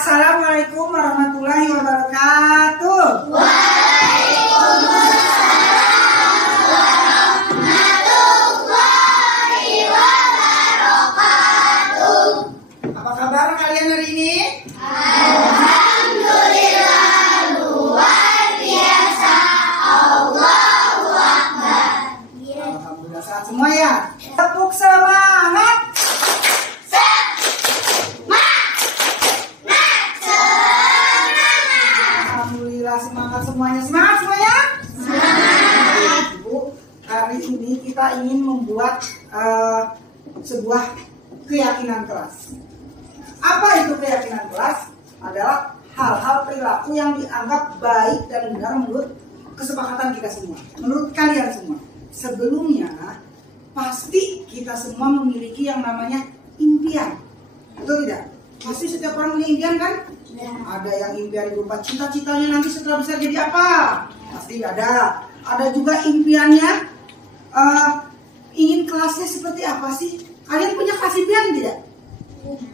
Assalamualaikum warahmatullahi wabarakatuh. Waalaikumsalam warahmatullahi wabarakatuh. Apa kabar kalian hari ini? Alhamdulillah luar biasa. Allahu Akbar. Alhamdulillah sehat semua ya. Tepuk semangat. Alhamdulillah semangat semuanya. Semangat semuanya. Semangat. Ibu, hari ini kita ingin membuat sebuah keyakinan kelas. Apa itu keyakinan kelas? Adalah hal-hal perilaku yang dianggap baik dan benar menurut kesepakatan kita semua, menurut kalian semua. Sebelumnya pasti kita semua memiliki yang namanya impian, betul tidak? Pasti setiap orang punya impian kan? Ya. Ada yang impian berupa cita-citanya nanti setelah besar jadi apa? Pasti ada. Ada juga impiannya ingin kelasnya seperti apa sih? Kalian punya kelas impian tidak?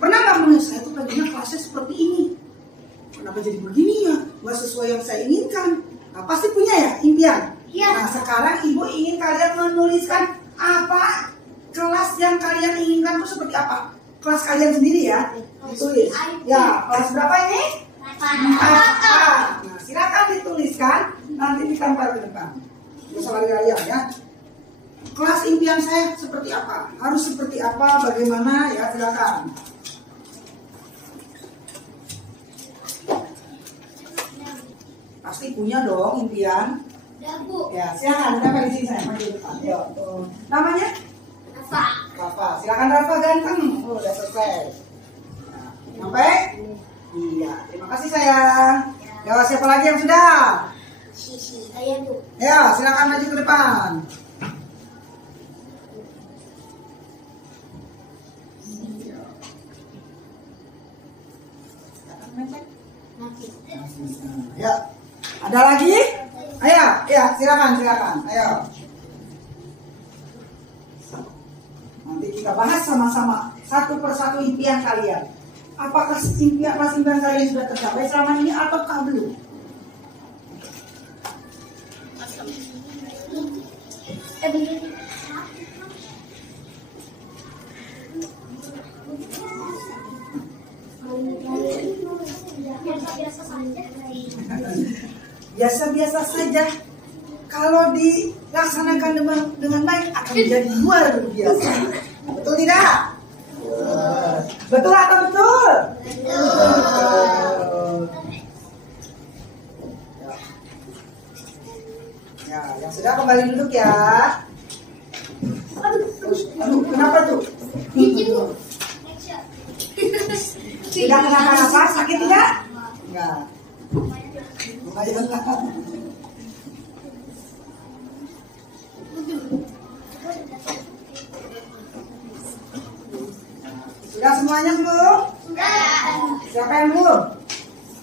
Pernah nggak punya? Saya tuh pengennya kelasnya seperti ini. Kenapa jadi begini ya? Nggak sesuai yang saya inginkan. Nah, pasti punya ya impian. Ya. Nah sekarang ibu ingin kalian menuliskan apa kelas yang kalian inginkan tuh seperti apa? Kelas kalian sendiri ya. Ditulis. Ya, kelas berapa ini? 4A. Nah, silakan dituliskan, nanti ditempel ke depan. Bersama kalian ya. Kelas impian saya seperti apa? Harus seperti apa? Bagaimana? Ya, silakan. Pasti punya dong impian. Bu. Ya, silakan ditempel di sini saya maju depan. Yo, tuh. Namanya? Rafa. Silakan Rafa ganteng. Oh, udah selesai. Nah, sampai? Iya. Terima kasih sayang. Ya, siapa lagi yang sudah? Sisi, saya Bu. Ya, silakan maju ke depan. Ya. Ada lagi? Ayo, ya, silakan. Ayo. Nanti kita bahas sama-sama satu persatu impian kalian. Apakah impian kalian sudah tercapai selama ini ataukah belum? Biasa-biasa saja. Kalau dilaksanakan dengan baik akan menjadi luar biasa. Betul tidak? Betul atau betul? Betul. Ya, yang sudah kembali duduk ya. Aduh, kenapa tuh? Tidak kenapa-napa, sakit tidak? Enggak. Lumayan lah. Sudah semuanya belum? Sudah. Siapa yang belum?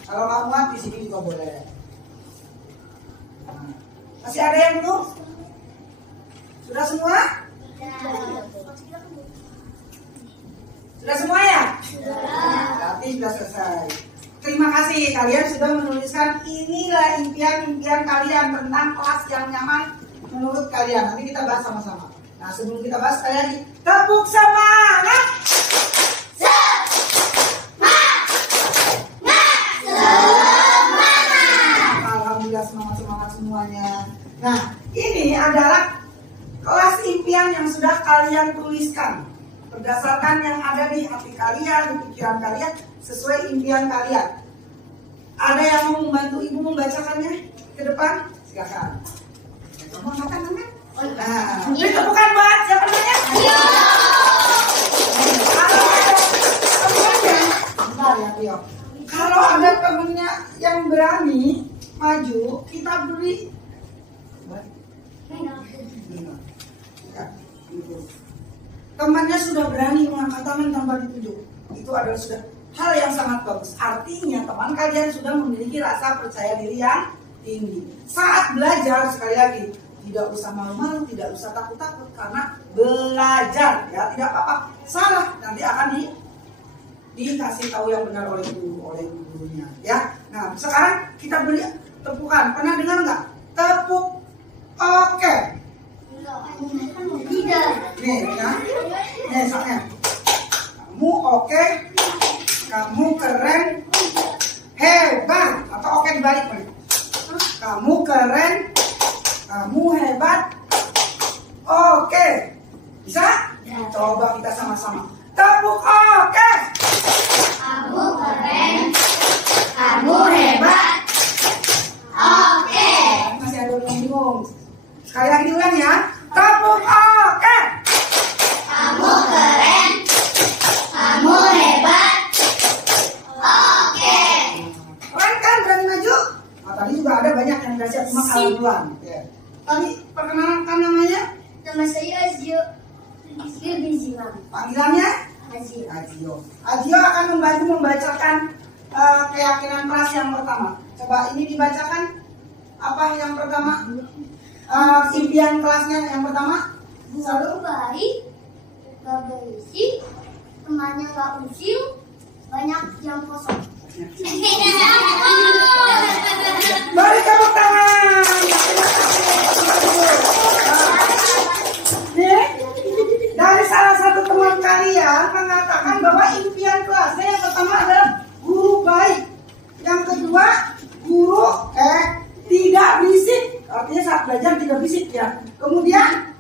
Kalau nggak muat di sini juga boleh. Masih ada yang belum? Sudah semua? Sudah semua ya? Berarti sudah selesai. Terima kasih kalian sudah menuliskan inilah impian-impian kalian tentang kelas yang nyaman menurut kalian. Nanti kita bahas sama-sama. Nah sebelum kita bahas kalian tepuk semangat. Alhamdulillah semangat semuanya. Nah ini adalah kelas impian yang sudah kalian tuliskan berdasarkan yang ada di hati kalian, di pikiran kalian, sesuai impian kalian. Ada yang mau membantu ibu membacakannya ke depan? Silakan. Kamu angkat tangan. Nah, bukan buat siapa namanya? Bentar ya, Tio. Kalau ada temennya yang berani maju, kita beri. Temannya sudah berani mengangkat tangan tanpa ditunjuk. Itu adalah sudah hal yang sangat bagus. Artinya teman kalian sudah memiliki rasa percaya diri yang tinggi. Saat belajar, sekali lagi, tidak usah malu-malu, tidak usah takut-takut karena belajar ya, tidak apa-apa. Salah nanti akan dikasih tahu yang benar oleh gurunya ya. Nah sekarang kita beri tepukan. Pernah dengar nggak tepuk oke? Tidak. Nih kan? Nih soalnya kamu oke, kamu keren, hebat, atau oke dibalik nih. Kamu keren, kamu hebat, oke. Bisa? Coba kita sama-sama tepuk oke. Kamu keren, kamu hebat, oke. Masih ada yang bingung. Sekali lagi diulang ya. Tepuk oke. Kamu keren, kamu hebat, oke. Keren kan, berani maju? Nah, tadi juga ada banyak yang dikasih cuma kalau duluan. Ya. Tadi perkenalkan namanya? Nama saya Azio. Azio Bizilam. Panggilannya? Azio. Ajio. Ajio akan membantu membacakan keyakinan kelas yang pertama. Coba ini dibacakan. Apa yang pertama? Impian kelasnya yang pertama? Selalu baik, gak berisi, temannya gak usil, banyak jam kosong. Beri tepuk tangan. Nih, dari salah satu teman kalian mengatakan bahwa impian kelasnya yang pertama adalah guru baik, yang kedua guru tidak berisik, artinya saat belajar tidak berisik ya. Kemudian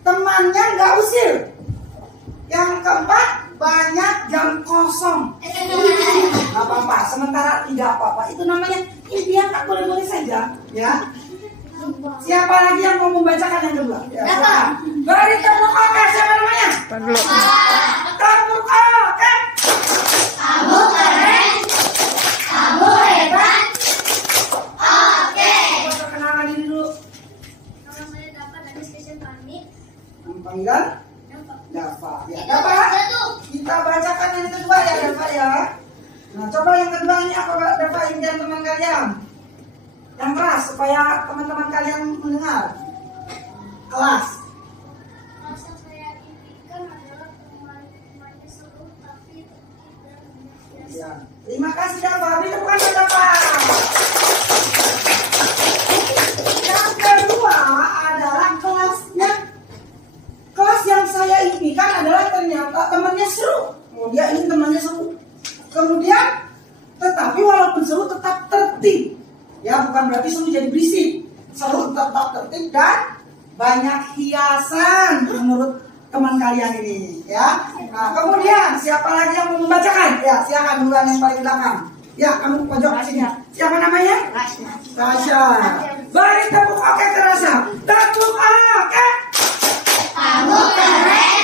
temannya nggak usil, yang keempat banyak jam kosong. Nggak apa-apa, sementara tidak apa-apa. Itu namanya impian, tak boleh-boleh saja ya. Siapa lagi yang mau membacakan yang kedua? Ya, silakan. Beri tepuk oke. Siapa namanya? Tepuk oke. Kamu keren, kamu hebat, oke. Perkenalan diri dulu. Nama saya dapat ada spesial panik. Nama panggilan? Dava. Ya, Dava. Kita bacakan yang kedua ya, Dava ya. Nah, coba yang kedua ini apa, Dava? Impian teman kalian yang keras supaya teman-teman kalian mendengar. Kelas. Rasa saya impikan adalah teman-temannya seru tapi tertib dan biasa. Ya. Terima kasih Dava. Beri tepukan buat Dava. Yang kedua adalah kelasnya. Kelas yang saya impikan adalah ternyata temannya seru. Oh, dia ingin temannya seru. Kemudian, tetapi walaupun seru tetap tertib. Ya, bukan berarti seru jadi berisik. Seru tetap tertib dan banyak hiasan menurut teman kalian ini. Ya. Nah, kemudian siapa lagi yang mau membacakan? Ya, silakan duluan yang paling belakang. Ya, kamu pojok sini. Siapa namanya? Rasya. Beri tepuk oke ke Rasya. Tepuk oke. Kamu keren,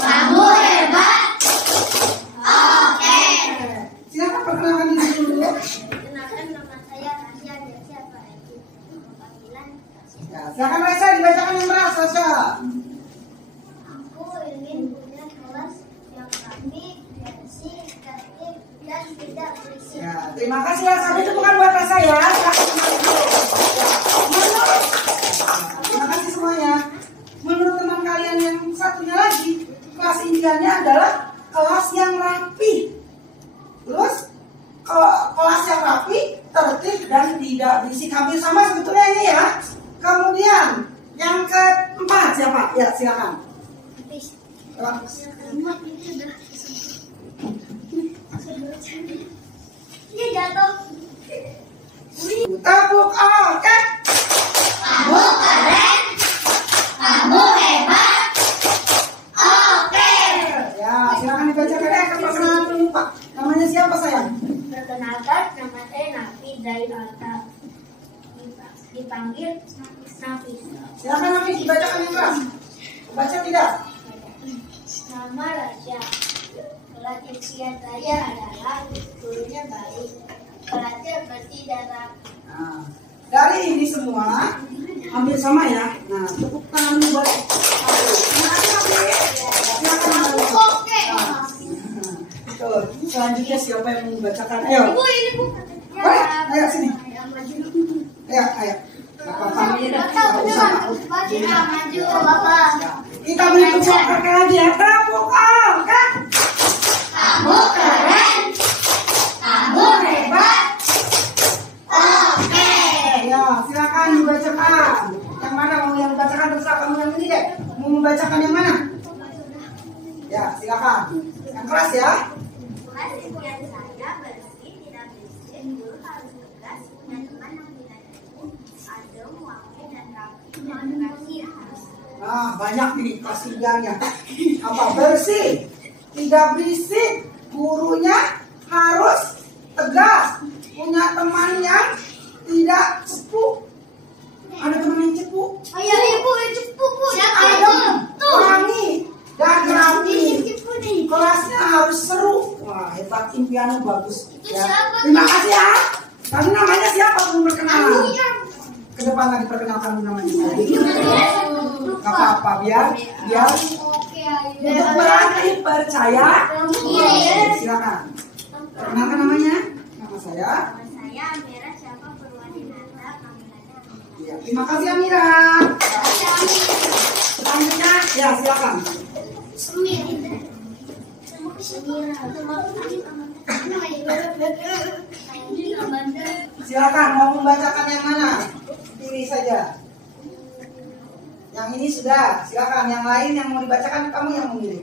kamu hebat, oke. Silakan perkenalkan diri dulu. Kenalkan nama saya Rasya dari siapa itu? Panggilan Rasya. Ya, silakan Rasya dibacakan yang keras, Rasya. Aku ingin punya kelas yang rapi, bersih, tertib, dan tidak berisik. Ya, terima kasih Rasya. Itu bukan buat Rasya ya. Terima kasih semuanya. Menurut teman kalian yang satunya lagi, kelas impiannya adalah kelas yang rapi. Terus kelas yang rapi, tertib dan tidak berisik. Hampir sama sebetulnya ini ya. Kemudian yang keempat siapa? Ya silakan. Yang kelima ini udah dia jatuh. Tepuk oke. Kamu keren, kamu hebat, oke. Ya silakan dibacakan ya ke perkenalan dulu Pak. Namanya siapa sayang? Perkenalkan, nama saya Nafi dari Alta. Dipanggil Nafi. Silakan Nafi dibacakan yang keras. Baca tidak? Nama Raja. Kelas impian saya adalah gurunya baik, kelasnya bersih dan rapi. Nah, dari ini semua hampir sama ya. Nah, tepuk tangan dulu buat Oke. Tuh, selanjutnya siapa yang membacakan? Ayo. Ibu ini bu. Boleh? Ayo sini. Ayo, ayo. Bapak, nggak usah. Maju, Bapak. Kita beri tepuk oke lagi ya. Tepuk oke. Kamu keren. Kamu hebat. Oke. Ya, silakan dibacakan. Yang mana mau yang dibacakan, terserah kamu yang ini deh. Mau membacakan yang mana? Ya, silakan. Yang keras ya. Kelas impian saya bersih, tidak berisik, guru harus tegas, punya teman yang tidak jauh, adem, wangi dan rapi, dan terakhir harus. Nah, banyak nih kelas impiannya. Apa? Bersih, tidak berisik, gurunya harus tegas, punya teman yang tidak cepu. Ada teman yang cepu. Oh iya, ibu cepu bu. Siapa itu? Adem, wangi, dan rapi. Cepu nih. Kelasnya harus seru. Wah, hebat, impiannya bagus. Itu siapa? Terima kasih ya. Kamu namanya siapa? Belum perkenalan. Anunya. Ke depan lagi perkenalkan namanya. Gak apa-apa, biar Oke, ayo. untuk berani percaya. Iya. Silakan. Perkenalkan namanya. Nama saya. Nama saya Amira Syafa Purwadinata, panggilannya Amira. Ya, terima kasih Amira. Selanjutnya, ya silakan. Silakan mau membacakan yang mana? Pilih saja. Yang ini sudah, silakan. Yang lain yang mau dibacakan kamu yang memilih.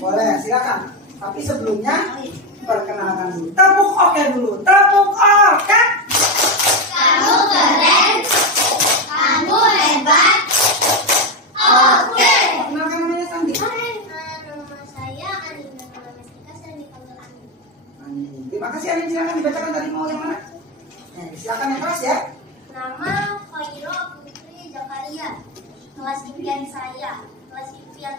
Boleh, silakan. Tapi sebelumnya perkenalkan dulu. Tepuk oke dulu. Tepuk oke. Kamu keren. Kamu hebat. Oke. Perkenalkan namanya Sandi. Nama saya Anina Pramastika, saya dipanggil Ani. Ani. Terima kasih Ani, silakan dibacakan tadi mau yang mana? Silakan yang keras ya. Nama Khairo Putri Zakaria. Kelas impian saya. Kelas impian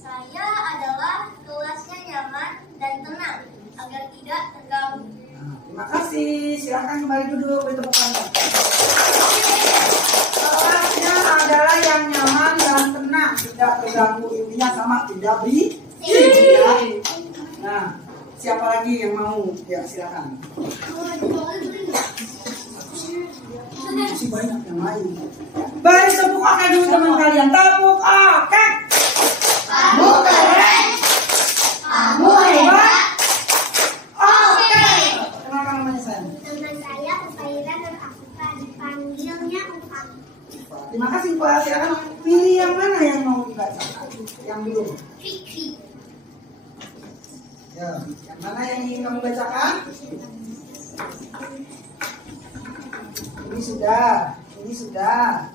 saya adalah kelasnya nyaman dan tenang agar tidak terganggu. Nah, terima kasih. Silakan kembali duduk, beri tepuk tangan. Kelasnya adalah yang nyaman dan tenang, tidak terganggu. Intinya sama, tidak berisik. Nah, siapa lagi yang mau? Ya, silakan. Masih banyak yang lain. Beri tepuk oke dulu teman kalian. Tepuk oke. Kamu keren. Kamu hebat. Oke. Kenalkan namanya saya. Nama saya Ufaira Nur Afifa, dipanggilnya Ufa. Terima kasih Pak. Silakan pilih yang mana yang mau dibaca. Yang belum. Fikri. Ya, yang mana yang ingin kamu bacakan? Ini sudah, ini sudah.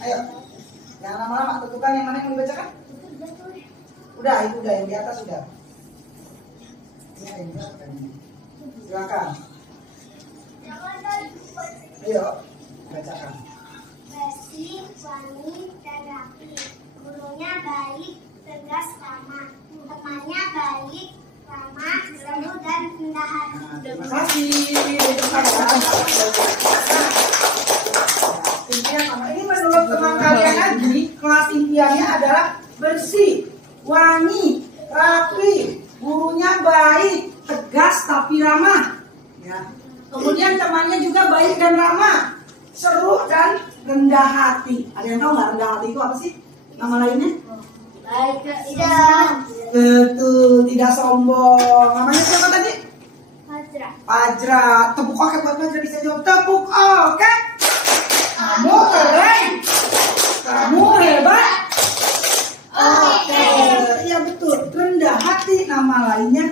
Ayo, yang lama-lama tentukan yang mana yang mau dibacakan? Udah, itu udah yang di atas sudah. Ini yang di atas. Silakan. Ayo, bacakan. Bersih, wangi, dan rapi. Gurunya baik, tegas, ramah. Temannya baik, ramah, seru, dan rendah hati. Nah, terima kasih. Bacakan ya. Impian sama. Ini menurut teman kalian lagi, kelas impiannya adalah bersih, wangi, rapi, gurunya baik, tegas tapi ramah. Ya. Kemudian temannya juga baik dan ramah, seru dan rendah hati. Ada yang tahu nggak rendah hati itu apa sih? Nama lainnya? Baik, tidak. Betul, tidak sombong. Namanya siapa tadi? Fajra. Fajra. Tepuk oke buat Fajra, bisa jawab. Tepuk oke. Kamu keren. Kamu hebat. Oke. Iya betul. Rendah hati nama lainnya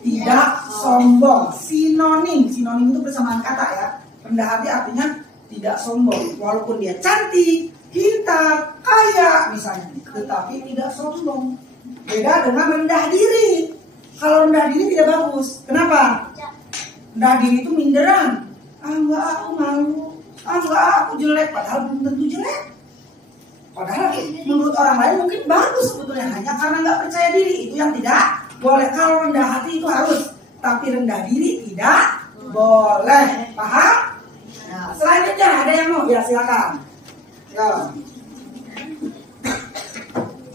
tidak sombong. Sinonim. Sinonim itu persamaan kata ya. Rendah hati artinya tidak sombong. Walaupun dia cantik, pintar, kaya misalnya, tetapi tidak sombong. Beda dengan rendah diri. Kalau rendah diri tidak bagus. Kenapa? Rendah diri itu minderan. Ah enggak, aku malu. Ah enggak, aku jelek. Padahal belum tentu jelek. Padahal menurut orang lain mungkin bagus sebetulnya. Hanya karena nggak percaya diri. Itu yang tidak boleh. Kalau rendah hati itu harus. Tapi rendah diri tidak boleh. Paham? Nah, selanjutnya ada yang mau? Ya silakan. Ya.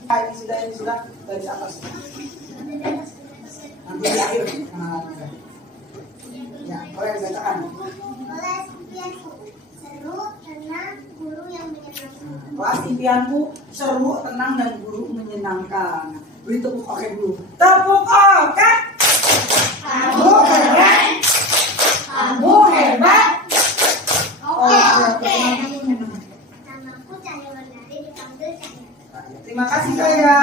Ini sudah dari atas. Nanti di akhir. Ya, boleh dibacakan. Kelas impianku seru, tenang, guru yang menyenangkan. Kelas impianku seru, tenang dan guru menyenangkan. Beri tepuk oke dulu. Tepuk oke. Kamu keren. Kamu hebat. Oke. Namaku Cahaya Wardani, dipanggil Cahaya. Terima kasih Cahaya.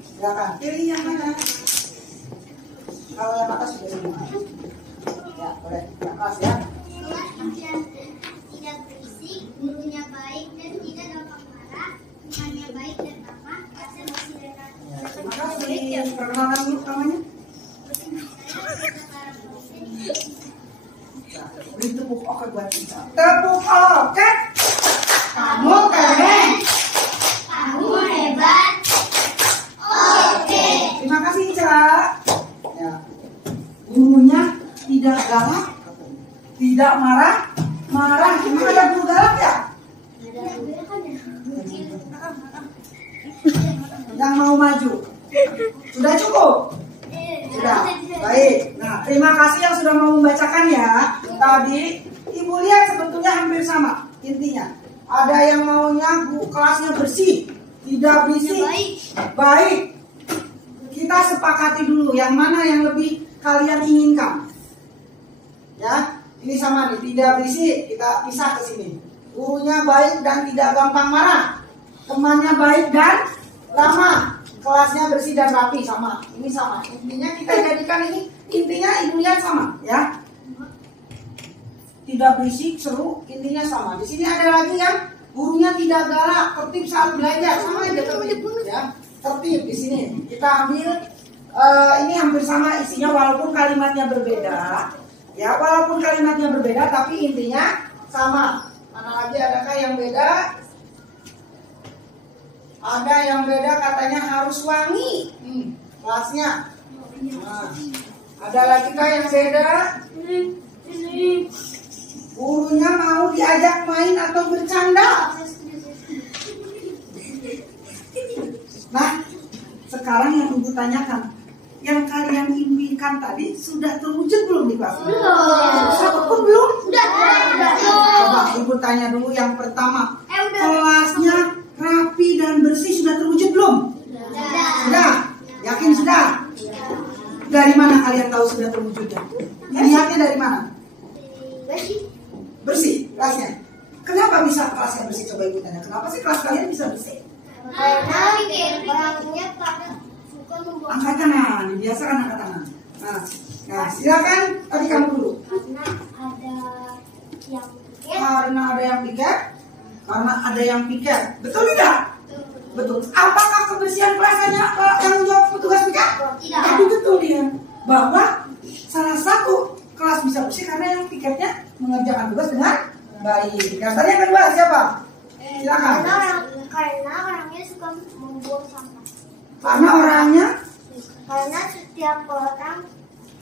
Silakan pilih yang mana. Kalau yang atas sudah semua. Ya boleh. Yang kelas ya. Kelas tidak berisik, gurunya baik dan tidak gampang marah, temannya baik dan ramah, kelasnya bersih dan rapi. Terima kasih. Perkenalan dulu namanya. Beri tepuk oke buat kita. Tepuk oke. Kamu keren. Kamu hebat. Oke. Terima kasih Cak. Ya. Gurunya tidak galak, tidak marah. Emang ada guru galak ya? Yang mau maju. Sudah cukup? Sudah. Baik. Nah, terima kasih yang sudah mau membacakan ya. Tadi Ibu lihat sebetulnya hampir sama intinya. Ada yang maunya kelasnya bersih, tidak berisik, baik. Kita sepakati dulu yang mana yang lebih kalian inginkan. Ya, ini sama nih, tidak berisik, kita pisah ke sini. Gurunya baik dan tidak gampang marah. Temannya baik dan ramah. Kelasnya bersih dan rapi, sama. Ini sama. Intinya kita jadikan ini, intinya Ibu lihat sama, ya. Tidak berisik, seru, intinya sama. Di sini ada lagi yang gurunya tidak galak, tertib saat belajar, sama aja tertib, ya. Tertib di sini. Kita ambil ini hampir sama isinya walaupun kalimatnya berbeda. Ya, walaupun kalimatnya berbeda tapi intinya sama. Mana lagi adakah yang beda? Ada yang beda katanya harus wangi. Kelasnya. Nah, ada lagi kah yang beda? Gurunya mau diajak main atau bercanda. Nah, sekarang yang Ibu tanyakan, yang kalian impikan tadi sudah terwujud belum di kelas? Belum. Satu pun belum? Udah. Coba Ibu tanya dulu yang pertama. Kelasnya rapi dan bersih sudah terwujud belum? Sudah. Yakin sudah? Dari mana kalian tahu sudah terwujudnya? Lihatnya dari mana? Bersih kelasnya. Kenapa bisa kelasnya bersih? Coba Ibu tanya. Kenapa sih kelas kalian bisa bersih? Karena orangnya pada suka membuat. Angkat tangan, biasakan angkat tangan. Nah, silakan. Tadi kamu dulu. Karena ada yang Karena ada yang piket. Betul tidak? Betul. Apakah kebersihan kelas hanya yang menjawab petugas piket? Tidak. Tapi betul dia bahwa salah satu kelas bisa bersih karena yang piketnya mengerjakan tugas dengan baik. Yang tadi yang kedua siapa? Silakan. Karena orangnya suka membuang sampah.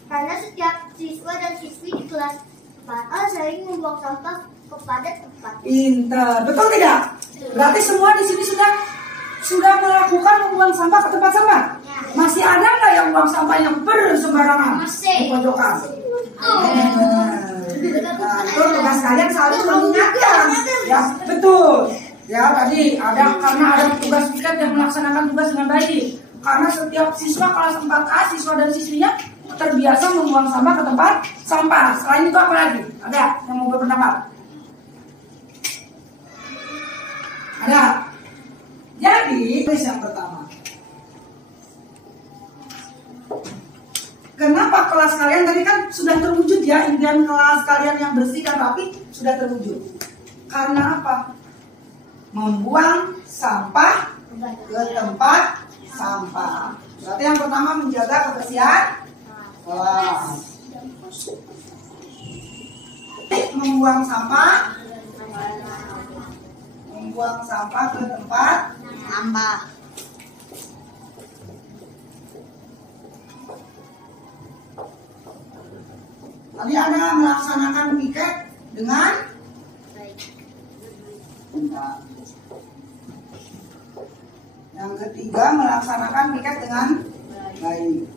Karena setiap siswa dan siswi di kelas 4A sering membuang sampah kepada tempat. Pintar. Betul tidak? Berarti semua di sini sudah melakukan membuang sampah ke tempat sampah. Ya. Masih ada nggak yang buang sampah yang bersembarangan Masih. di pojokan? Nah, itu tugas kalian selalu mengingatkan. Ya, betul. Ya, tadi karena ada tugas piket yang melaksanakan tugas dengan baik. Karena setiap siswa kelas 4A, siswa dan siswinya terbiasa membuang sampah ke tempat sampah. Selain itu apa lagi? Ada yang mau berpendapat? Ada. Jadi, tulis yang pertama. Kenapa kelas kalian tadi kan sudah terwujud ya, impian kelas kalian yang bersih dan rapi sudah terwujud. Karena apa? Membuang sampah ke tempat sampah. Berarti yang pertama menjaga kebersihan kelas. Membuang sampah ke tempat sampah. Tadi Anda melaksanakan piket dengan baik. Yang ketiga melaksanakan piket dengan baik.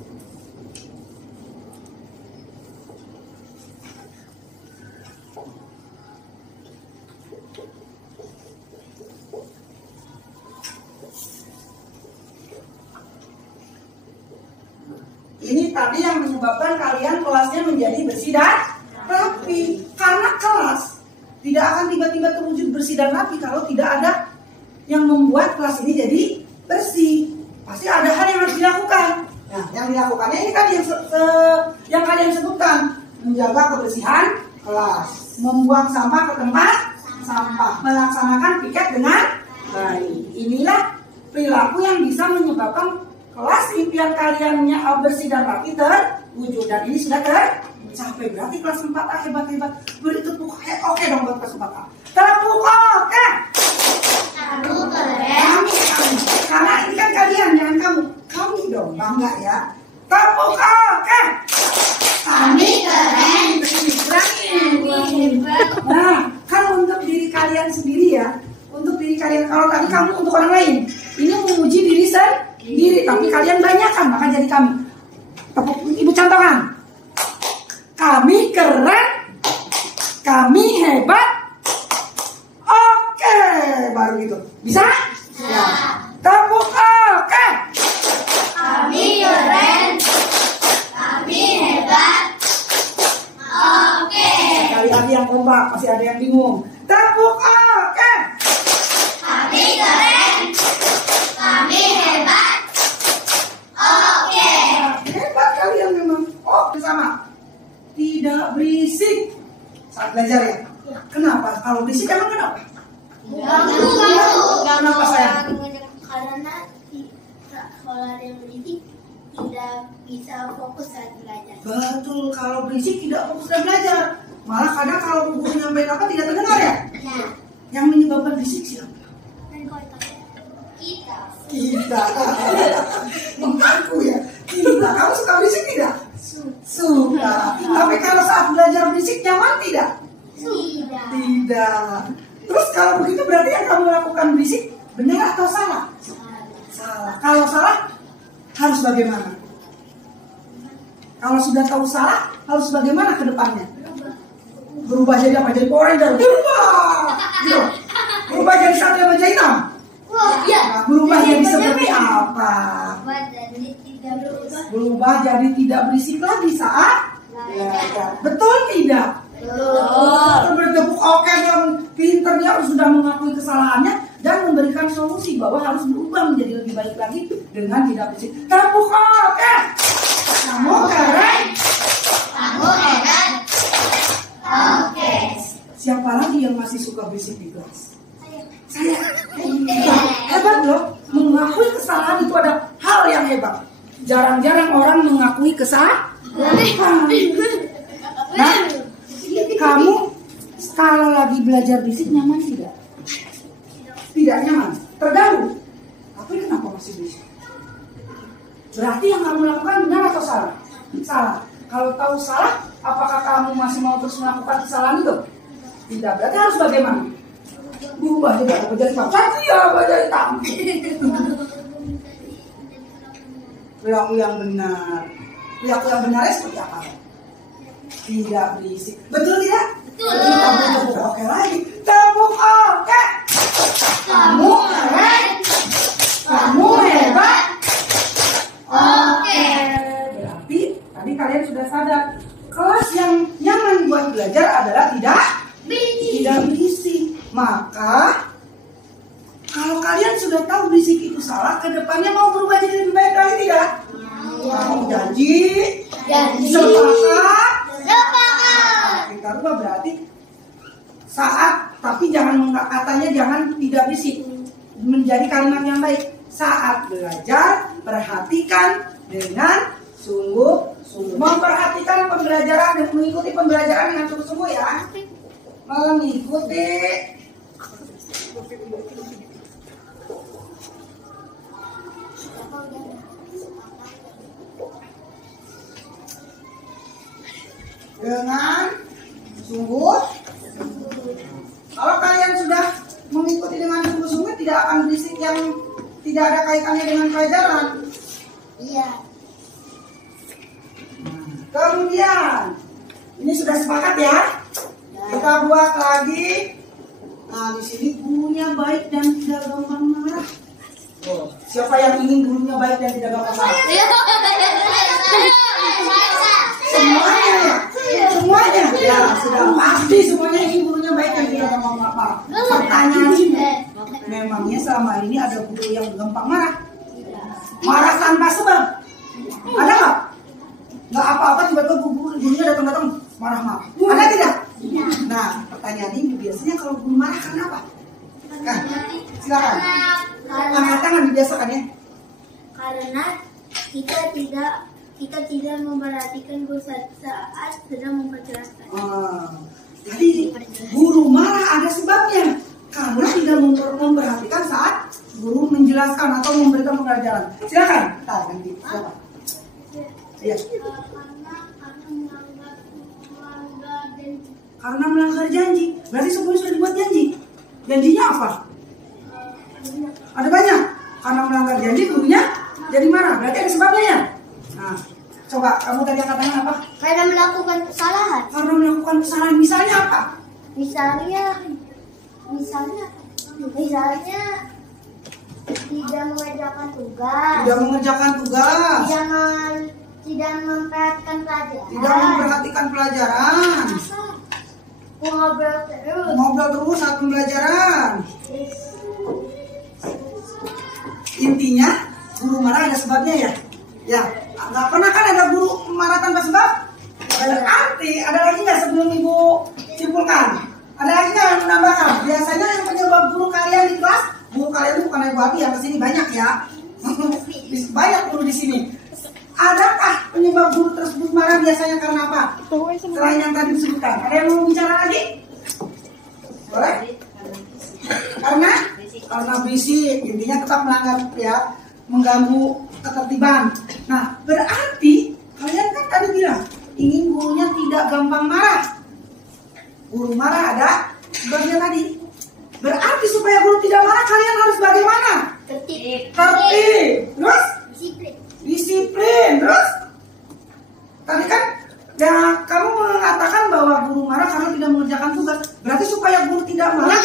Ini tadi yang menyebabkan kalian kelasnya menjadi bersih dan rapi. Karena kelas tidak akan tiba-tiba terwujud bersih dan rapi kalau tidak ada yang membuat kelas ini jadi bersih. Pasti ada hal yang harus dilakukan. Nah, yang dilakukannya ini kan yang kalian sebutkan. Menjaga kebersihan kelas, membuang sampah ke tempat sampah, melaksanakan piket dengan baik. Inilah perilaku yang bisa menyebabkan kelas impian kaliannya bersih dan rapi terwujud. Dan ini sudah tercapai. Berarti kelas 4A hebat-hebat. Beri tepuk oke dong buat kelas 4A. Tepuk oke. Aku keren. Kami. Karena ini kan kalian, jangan kamu. Kami dong, bangga ya. Tepuk oke. Kami keren. Nah, kalau untuk diri kalian sendiri ya, untuk diri kalian, kalau tadi kamu untuk orang lain, ini memuji diri sendiri, tapi kalian banyakkan, maka jadi kami. Tepuk, ibu contohkan. Kami keren, kami hebat, oke, baru gitu. Bisa? Ya. Tepuk oke. Kami keren. Kami hebat. Oke. Sekali lagi yang kompak, masih ada yang bingung. Tepuk oke. Kami keren. Kami hebat. Oke. Hebat kalian memang. Oh, bersama. Tidak berisik saat belajar ya. Kenapa? Kalau berisik emang kenapa? Kenapa sayang? Karena kalau ada yang berisik tidak bisa fokus saat belajar. Betul, kalau berisik tidak fokus dan belajar. Malah kadang kalau guru nyampaikan apa tidak terdengar ya. Nah, Yang menyebabkan berisik siapa? kita. Kita. Mengaku ya. Kita. Kamu suka berisik tidak? Suka. Tapi kalau saat belajar berisik nyaman tidak? Tidak. Tidak. Terus kalau begitu berarti yang kamu lakukan berisik benar atau salah? Salah. Kalau salah harus bagaimana? Kalau sudah tahu salah harus bagaimana ke depannya? Berubah jadi apa? Jadi Power Ranger. Berubah. Gitu. Berubah jadi Satria Baja Hitam. Nah, berubah jadi seperti apa? Berubah jadi tidak berisik lagi saat belajar. Betul tidak? Betul. Bertepuk oke dong. Pinter dia sudah mengakui kesalahannya dan memberikan solusi bahwa harus berubah menjadi lebih baik lagi dengan tidak berisik. Tepuk oke. Kamu keren. Kamu hebat. Oke. Siapa lagi yang masih suka berisik di kelas? Saya. Hebat loh. Mengakui kesalahan itu ada hal yang hebat. Jarang-jarang orang mengakui kesalahan. Nah, kamu kalau lagi belajar berisik nyaman tidak? Tidak nyaman, terganggu. Tapi kenapa masih berisik? Berarti yang kamu lakukan benar atau salah? Salah. Kalau tahu salah, apakah kamu masih mau terus melakukan kesalahan itu? Tidak. Berarti harus bagaimana? Berubah juga. Jadi Satria Baja Hitam. Perilaku yang benar. Perilaku yang benarnya seperti apa? Tidak berisik. Betul tidak? Betul. Kita bertepuk oke lagi. Tepuk oke. Kamu keren. Kamu hebat. Oke. Berarti tadi kalian sudah sadar kelas yang nyaman buat belajar adalah tidak berisik. Maka kalau kalian sudah tahu berisik itu salah, kedepannya mau berubah jadi lebih baik lagi tidak? Mau janji? Sepakat? Kita rubah berarti saat, tapi jangan katanya jangan tidak berisik. Menjadi kalimat yang baik. Saat belajar, perhatikan dengan sungguh-sungguh. Memperhatikan pembelajaran dan mengikuti pembelajaran dengan sungguh-sungguh ya. Mengikuti. Dengan sungguh. Kalau kalian sudah mengikuti dengan sungguh-sungguh, tidak akan berisik yang tidak ada kaitannya dengan pelajaran. Iya. Kemudian ini sudah sepakat ya. Kita buat lagi. Nah, di sini gurunya baik dan tidak gampang marah. Oh, siapa yang ingin gurunya baik dan tidak gampang marah? Semuanya ya? Semuanya? Ya, sudah pasti semuanya ingin gurunya baik dan tidak gampang marah. Pertanyaan ini, memangnya selama ini ada guru yang gampang marah? Marah tanpa sebab? Ada nggak? Nggak apa-apa tiba-tiba gurunya datang-datang marah-marah. Ada tidak? Nah, pertanyaan ini biasanya kalau guru marah karena apa? Nah, silakan. Angkat tangan dibiasakan ya. Karena kita tidak memperhatikan guru saat sedang memperjelaskan. Jadi guru marah ada sebabnya karena tidak memperhatikan saat guru menjelaskan atau memberikan pembelajaran. Silakan. Nanti silakan. Iya. Karena melanggar janji. Berarti sebelumnya sudah dibuat janji. Janjinya apa? Ada banyak. Karena melanggar janji gurunya jadi marah. Berarti ada sebabnya ya. Nah, coba kamu tadi katanya apa? Karena melakukan kesalahan. Karena melakukan kesalahan. Misalnya apa? Misalnya tidak mengerjakan tugas. Tidak mengerjakan tugas. Tidak memperhatikan pelajaran. Tidak memperhatikan pelajaran. Ngobrol terus saat pembelajaran. Intinya guru marah ada sebabnya ya. Ya, nggak pernah kan ada guru marah tanpa sebab? Berarti ada lagi nggak sebelum ibu simpulkan? Ada lagi nggak yang menambahkan? Biasanya yang penyebab guru kalian di kelas, guru kalian itu bukan ibu Abi yang kesini banyak ya. Banyak guru di sini. Adakah penyebab guru tersebut marah biasanya karena apa? Selain yang tadi disebutkan, ada yang mau bicara lagi? Boleh? Karena berisik, intinya tetap melanggar ya, mengganggu ketertiban. Nah, berarti kalian kan tadi bilang ingin gurunya tidak gampang marah. Guru marah ada sebabnya tadi. Berarti supaya guru tidak marah kalian harus bagaimana? Tertib. Terus? Disiplin. Terus? Tadi kan ya, kamu mengatakan bahwa guru marah karena tidak mengerjakan tugas. Berarti supaya guru tidak marah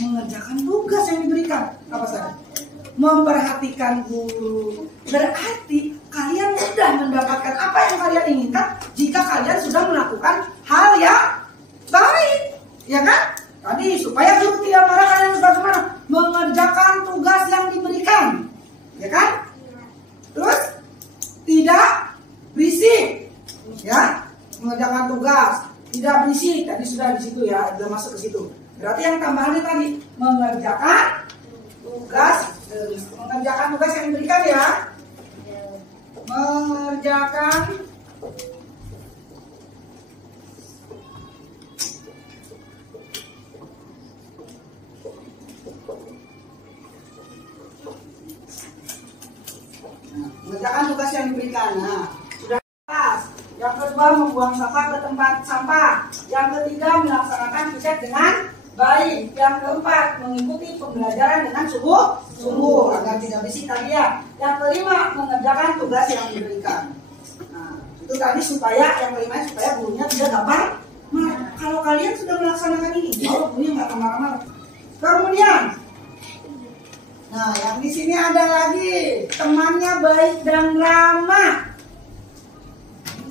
mengerjakan tugas yang diberikan. Apa saja? Memperhatikan guru. Berarti kalian sudah mendapatkan apa yang kalian inginkan jika kalian sudah melakukan hal yang baik. Ya kan? Tadi supaya guru tidak marah kalian harus bagaimana? Mengerjakan tugas yang diberikan. Ya kan? Terus tidak berisik. Ya, mengerjakan tugas, tidak berisik. Tadi sudah di situ ya, sudah masuk ke situ. Berarti yang tambahannya tadi mengerjakan tugas yang diberikan ya. Mengerjakan tugas yang diberikan. Nah, sudah kelas. Yang kedua membuang sampah ke tempat sampah. Yang ketiga melaksanakan piket dengan baik. Yang keempat mengikuti pembelajaran dengan sungguh agar tidak berisik tadi ya. Yang kelima mengerjakan tugas yang diberikan. Nah, itu tadi supaya yang kelima supaya gurunya tidak gampang marah. Kalau kalian sudah melaksanakan ini, kalau gurunya nggak akan marah-marah. Kemudian, nah yang di sini ada lagi temannya baik dan ramah.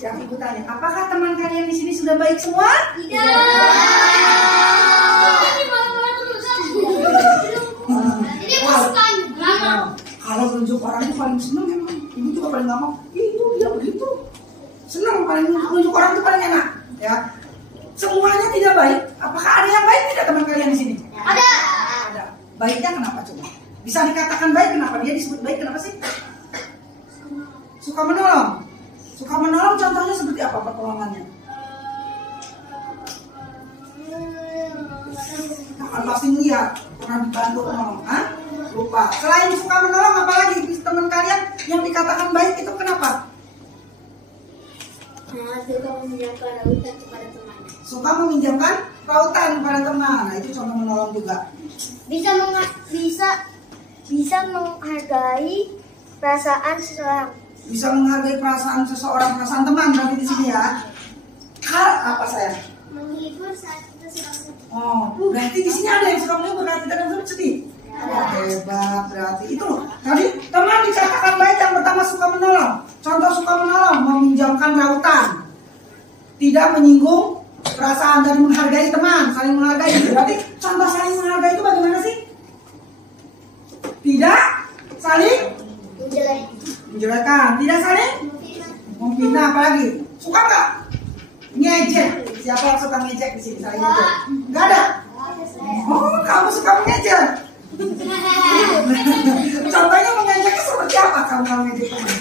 Yang ibu tanya, apakah teman kalian di sini sudah baik semua? Tidak. Ini pasukan drama. Kalau menunjuk orang itu paling senang memang. Ibu juga paling nggak mau. Itu dia begitu. Senang paling menunjuk orang itu paling enak. Ya. Semuanya tidak baik. Apakah ada yang baik tidak teman kalian di sini? Ada. Ada. Baiknya kenapa coba? Bisa dikatakan baik kenapa? Dia disebut baik kenapa sih? Suka menolong. Suka menolong contohnya seperti apa pertolongannya? Kan pasti melihat pernah dibantu menolong. Hah? Lupa. Selain suka menolong apalagi teman kalian yang dikatakan baik itu kenapa? Suka meminjamkan lautan kepada teman. Suka meminjamkan lautan kepada teman. Nah, itu contoh menolong juga. Bisa menghargai perasaan seseorang. Bisa menghargai perasaan seseorang, perasaan teman berarti di sini ya. Apa saya? Menghibur saat kita sedang sedih. Oh, berarti di sini ada yang suka menghibur berarti kita kan sedih. Oh, hebat berarti itu. Tadi teman dikatakan baik yang pertama suka menolong. Contoh suka menolong, meminjamkan lautan. tidak menyinggung perasaan, dan menghargai teman, saling menghargai. Berarti contoh saling menghargai itu bagaimana sih? Tidak saling menjelekkan, tidak saling memfitnah. Apalagi suka nggak ngejek? Siapa yang suka ngejek di sini? Saling ngejek? Nggak ada. Oh, kamu suka mengejek. Contohnya mengejeknya seperti apa kalau ngejek teman?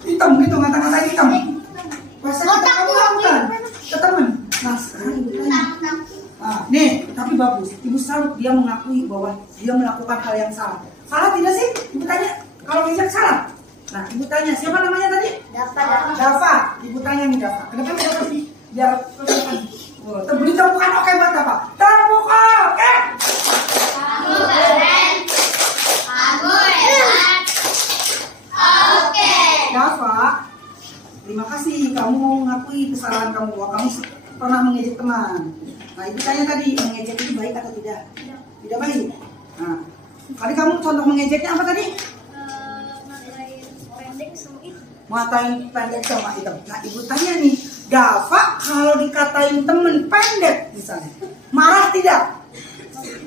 Hitam gitu, ngata-ngatain hitam. Masa kamu lakukan ke teman? Nah sekarang ibu tanya. Nih, tapi bagus. Ibu salut dia mengakui bahwa dia melakukan hal yang salah. Salah tidak sih? Ibu tanya. Kalau ngejek salah. Nah, ibu tanya siapa namanya tadi? Dafa. Ibu tanya nih Dafa. Kenapa Dafa sih? Biar kelihatan. Beri tepukan oke buat Dafa. Terbuka, oke? Kamu keren. Kamu hebat. Oke. Dafa, terima kasih kamu mau mengakui kesalahan kamu bahwa kamu pernah mengejek teman. Nah, ibu tanya tadi, mengejek itu baik atau tidak? Tidak baik. Nah, tadi kamu contoh mengejeknya apa tadi? Ngatain pendek sama hitam. Nah, ibu tanya nih, Dafa kalau dikatain temen pendek misalnya, marah tidak?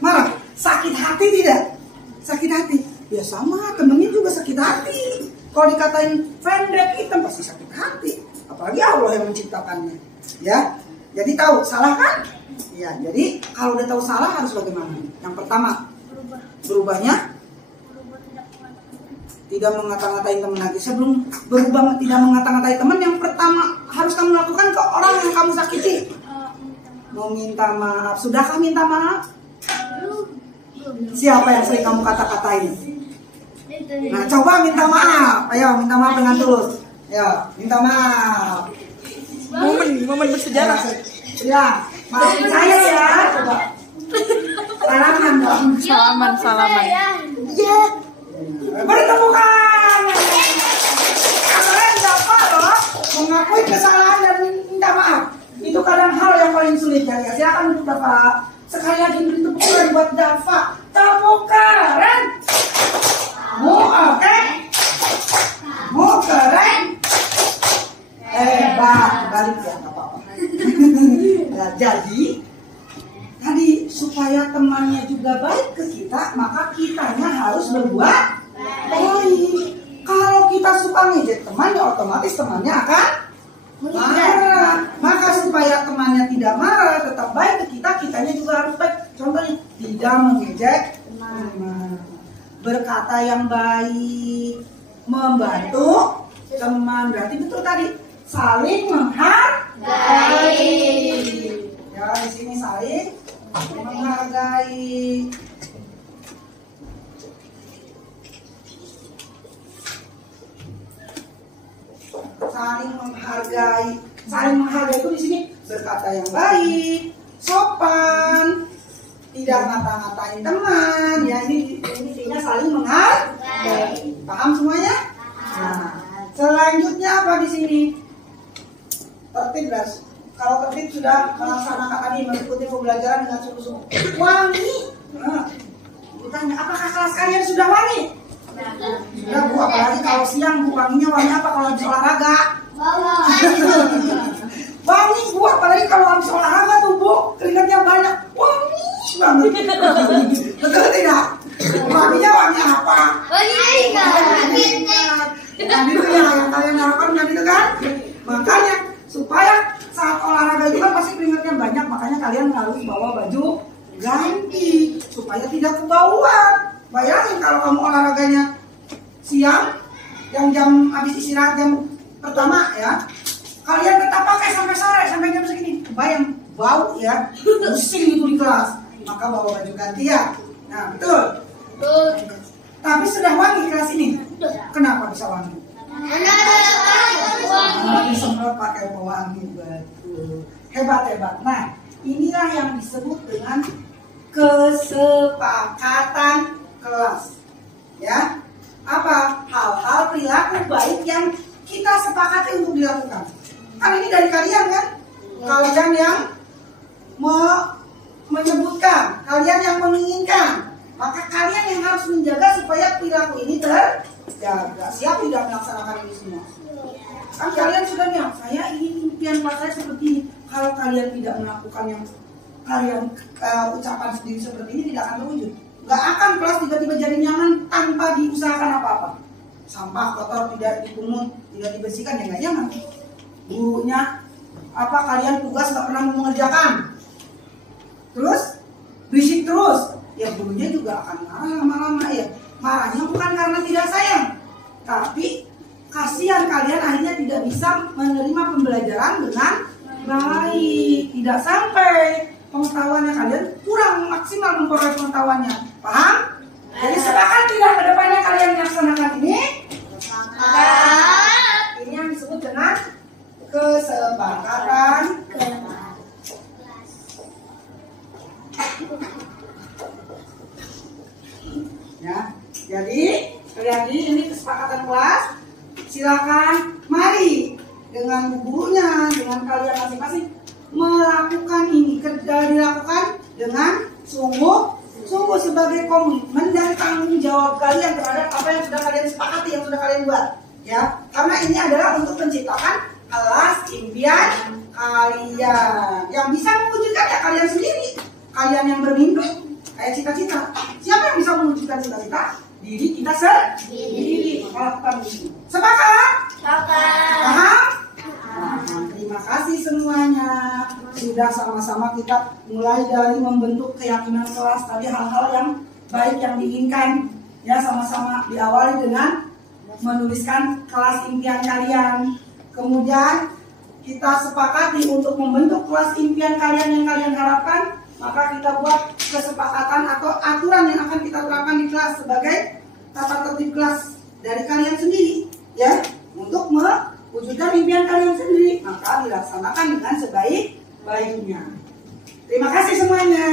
Marah. Sakit hati tidak? Sakit hati. Ya sama, temennya juga sakit hati. Kalau dikatain pendek hitam pasti sakit hati. Apalagi Allah yang menciptakannya. Ya, jadi tahu salah kan? Ya, jadi kalau udah tahu salah harus bagaimana? Yang pertama, berubahnya tidak mengata-ngatain teman lagi. Sebelum berubah tidak mengata-ngatain teman, yang pertama harus kamu lakukan ke orang yang kamu sakiti. Meminta maaf. Sudahkah minta maaf? Siapa yang sering kamu kata-katain? Nah, coba minta maaf. Ayo, minta maaf dengan tulus. Ya, minta maaf. Momen bersejarah. Ya, maafin saya ya. Coba. Salaman dong. Salaman. Iya. Beri tepukan. Kalian dapat loh mengakui kesalahan dan minta maaf. Itu kadang hal yang paling sulit ya. Silakan untuk Dafa. Sekali lagi beri tepukan buat Dafa. Tepukan. Kamu oke? Kamu keren. Hebat. Balik ya, nggak apa-apa. Nah, jadi tadi supaya temannya juga baik ke kita, maka kitanya harus berbuat baik. Kalau kita suka ngejek teman, ya otomatis temannya akan marah. Maka supaya temannya tidak marah, tetap baik ke kita, kitanya juga harus baik. Contohnya tidak mengejek teman, berkata yang baik, membantu teman. Berarti betul tadi, saling menghargai. Ya, di sini saling menghargai. Saling menghargai. Saling menghargai itu di sini berkata yang baik, sopan, tidak ngata-ngatain teman. Ya, ini intinya saling menghargai. Paham semuanya? Nah, selanjutnya apa di sini? Tertib, guys. Kalau tertib sudah melaksanakan tadi, mengikuti pembelajaran dengan sungguh-sungguh. Wangi. Nah, ditanya, apakah kelas kalian sudah wangi? Sudah, Bu. Apalagi kalau siang, Bu. Wanginya wangi apa kalau habis olahraga? Wangi, Bu. Apalagi kalau habis olahraga tuh, Bu. Keringatnya banyak. Wangi banget. Betul tidak? Wanginya wangi apa? Wangi keringat. Nah, itu ya yang kalian harapkan kan itu kan? Makanya supaya saat olahraga itu kan pasti keringatnya banyak, makanya kalian harus bawa baju ganti supaya tidak kebauan. Bayangin kalau kamu olahraganya siang, yang jam habis istirahat jam pertama ya, kalian tetap pakai sampai sore, sampai jam segini, bayang bau ya, pusing itu di kelas. Maka bawa baju ganti ya. Nah, betul. Tapi sudah wangi kelas ini. Kenapa bisa wangi? Disemprot pakai pewangi, betul. Hebat. Nah, inilah yang disebut dengan kesepakatan kelas. Ya, apa? Hal-hal perilaku baik yang kita sepakati untuk dilakukan. Kan ini dari kalian kan? Kalian yang menyebutkan, kalian yang menginginkan. Maka kalian yang harus menjaga supaya perilaku ini terjaga. Siap tidak melaksanakan ini semua? Kan kalian sudah bilang, saya ingin impian kelas saya seperti ini. Kalau kalian tidak melakukan yang kalian ucapan sendiri seperti ini, tidak akan terwujud. Gak akan kelas tiba-tiba jadi nyaman tanpa diusahakan apa-apa. Sampah kotor tidak dipungut, tidak dibersihkan, ya nggak nyaman. Gurunya apa, kalian tugas nggak pernah mengerjakan, terus berisik terus, ya gurunya juga akan marah lama-lama. Ya marahnya bukan karena tidak sayang, tapi kasihan kalian akhirnya tidak bisa menerima pembelajaran dengan baik, tidak sampai pengetahuannya, kalian kurang maksimal memperoleh pengetahuannya. Paham? Jadi sepakat tidak kedepannya kalian melaksanakan ini? Ini yang disebut dengan kesepakatan. Ya, jadi sekali ini kesepakatan kelas. Silakan, mari dengan gurunya, dengan kalian masing-masing melakukan ini. Dilakukan dengan sungguh sebagai komitmen dan tanggung jawab kalian terhadap apa yang sudah kalian sepakati, yang sudah kalian buat. Ya, karena ini adalah untuk menciptakan kelas impian kalian. Yang bisa mewujudkan ya kalian sendiri. Kalian yang bermimpi, kayak cita-cita. Siapa yang bisa mewujudkan cita-cita? Diri kita sendiri. Melakukan ini. Sepakat? Paham? Terima kasih semuanya. Sudah sama-sama kita mulai dari membentuk keyakinan kelas. Tadi hal-hal yang baik yang diinginkan. Ya, sama-sama diawali dengan menuliskan kelas impian kalian. Kemudian kita sepakati untuk membentuk kelas impian kalian yang kalian harapkan. Maka kita buat kesepakatan atau aturan yang akan kita terapkan di kelas sebagai tata tertib kelas dari kalian sendiri, ya, untuk mewujudkan impian kalian sendiri. Maka dilaksanakan dengan sebaik-baiknya. Terima kasih semuanya.